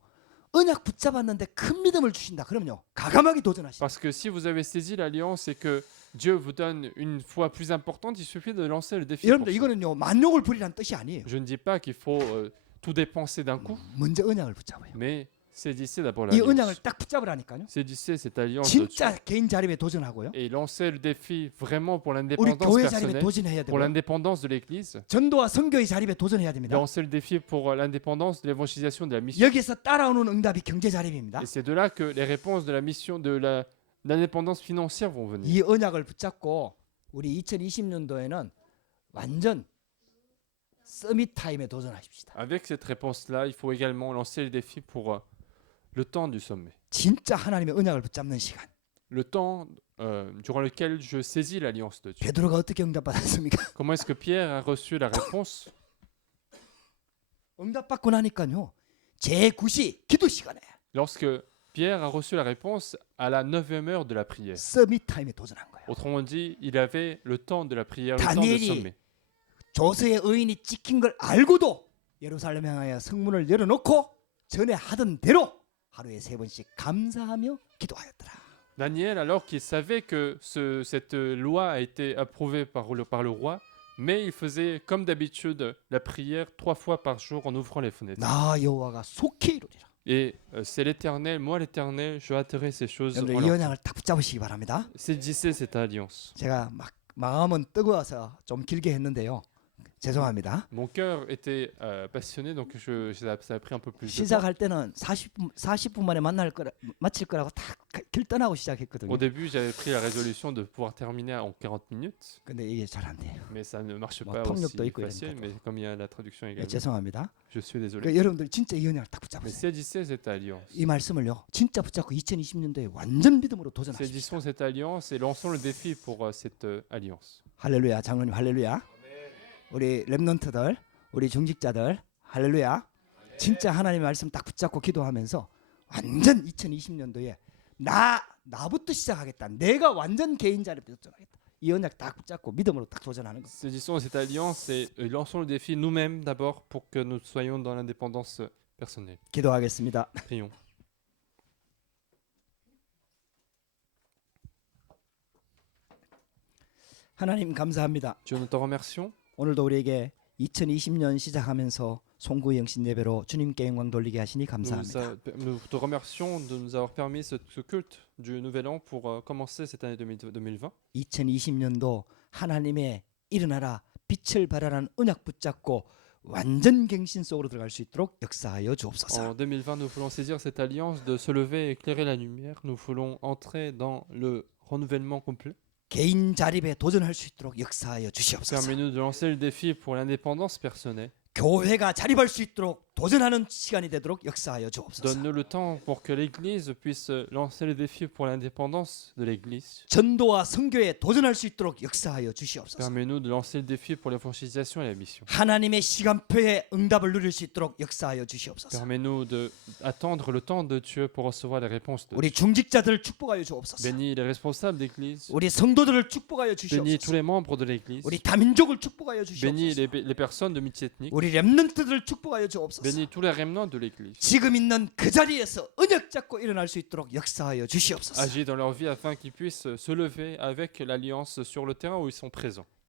언약 붙잡았는데 큰 믿음을 주신다 그러면요, 과감하게 도전하시죠. Parce que si vous avez saisi l'alliance et que Dieu vous donne une foi plus importante, il suffit de lancer le défi. pour 여러분들 ça. 이거는요, 만욕을 부리라는 뜻이 아니에요. Je ne dis pas qu'il faut tout dépenser d'un coup, 먼저 언약을 붙잡아요. mais saisissez d'abord 이 언약을 l'alliance. 딱 붙잡으라니까요. Saisissez cette alliance de Dieu. 진짜 개인 자립에 도전하고요. Et lancez le défi vraiment pour 우리 l'indépendance 교회 자립에 personnelle, 도전해야 pour 되고, l'indépendance de l'Église. 전도와 선교의 자립에 도전해야 됩니다. Lancez le défi pour l'indépendance de l'évangélisation de la mission. 여기서 따라오는 응답이 경제 자립입니다. Et c'est de là que les réponses de la mission de l'indépendance financière vont venir. 이 언약을 붙잡고 우리 2020년도에는 완전 서밋 타임에 도전하십시다. Avec cette réponse-là, il faut également lancer le défi pour le temps du sommet. 진짜 하나님의 언약을 붙잡는 시간. Le temps durant lequel je saisis l'alliance de Dieu. 베드로가 어떻게 응답받았습니까? Comment est-ce que Pierre a reçu la réponse? 응답받고 나니까요, 제9시 기도 시간에 Lorsque Pierre a reçu la réponse à la 9e heure de la prière. 서밋 타임에 도전한 거예요. Autrement dit, il avait le temps de la prière, le temps de 다니엘이 sommet. 조서의 의인이 찍힌 걸 알고도 예루살렘 향하여 성문을 열어놓고 전에 하던 대로 하루에 3번씩 감사하며 기도하였더라. Daniel, alors qu'il savait que cette loi a été approuvée par le roi, mais il faisait comme d'habitude la prière 3 fois par jour en ouvrant les fenêtres. 나 여호와가 속히 이루리라. Et c'est l'Éternel, moi l'Éternel, je hâterai ces choses. 여러분들 en 이 leur 언약을 딱 붙잡으시기 바랍니다. temps. Saisissez cette alliance. 제가 막 마음은 뜨거워서 좀 길게 했는데요. 죄송합니다. Mon cœur était passionné, donc ça a pris un peu plus de temps. 시작할 때는 40분 만에 마칠 거라고 다 길 떠나고 시작했거든요. Au début, j'avais pris la résolution de pouvoir terminer en 40 minutes, 근데 이게 잘 안 돼요. mais ça ne marche 뭐 pas 통역도 aussi 있고 facile. 이러니까. Mais comme il y a la traduction 네, également, 죄송합니다. je suis désolé. 그러니까 여러분들 진짜 이 언약을 딱 Mais 붙잡으세요. saisissez cette alliance. 이 말씀을요. 진짜 붙잡고 2020년도에 완전 믿음으로 도전하십시오. Saisissons cette alliance et lançons le défi pour cette alliance. 할렐루야. 장로님 할렐루야. 우리 렘넌트들, 우리 중직자들 할렐루야. 진짜 하나님의 말씀 딱 붙잡고 기도하면서 완전 2020년도에 나부터 시작하겠다. 내가 완전 개인 자리에 도전하겠다. 이 언약 딱 붙잡고 믿음으로 딱 도전하는 거. Saisissons cette alliance et lançons le défi nous-mêmes d'abord pour que nous soyons dans l'indépendance personnelle. 기도하겠습니다. Prions. 하나님 감사합니다. Dieu, nous te remercions. 오늘도 우리에게 2020년 시작하면서 송구 영신 예배로 주님께 영광 돌리게 하시니 감사합니다. Nous te remercions de nous avoir permis ce culte du Nouvel An pour commencer cette année 2020. 2020년도 하나님의 일어나라 빛을 발하라는 언약 붙잡고 완전 갱신 속으로 들어갈 수 있도록 역사하여 주옵소서. En 2020, nous voulons saisir cette alliance de se lever et éclairer la lumière. Nous voulons entrer dans le renouvellement complet. 개인 자립에 도전할 수 있도록 역사하여 주시옵소서. Permets-nous de lancer le défi pour l'indépendance personnelle. 교회가 자립할 수 있도록 도전하는 시간이 되도록 역사하여 주옵소서. Donne-nous le temps pour que l'Église puisse lancer le défi pour l'indépendance de l'Église. 전도와 선교에 도전할 수 있도록 역사하여 주시옵소서. Permets-nous de lancer le défi pour l'évangélisation et la mission. 하나님의 시간표에 응답을 누릴 수 있도록 역사하여 주시옵소서. Permets-nous d'attendre le temps de Dieu pour recevoir les réponses de Dieu. 우리 중직자들을 축복하여 주옵소서. Bénis les responsables d'Église. 우리 성도들을 축복하여 Bénis tous 주시옵소서. les membres de l'Église. 우리 다민족을 축복하여 Bénis 주시옵소서. les personnes de multi-ethniques. 우리 렘넌트들을 축복하여 주옵소서. Bénis tous les remnants de l'Église. 지금 있는 그 자리에서 언약 잡고 일어날 수 있도록 역사하여 주시옵소서. Agis dans leur vie afin qu'ils puissent se lever avec l'alliance sur le terrain où ils sont présents.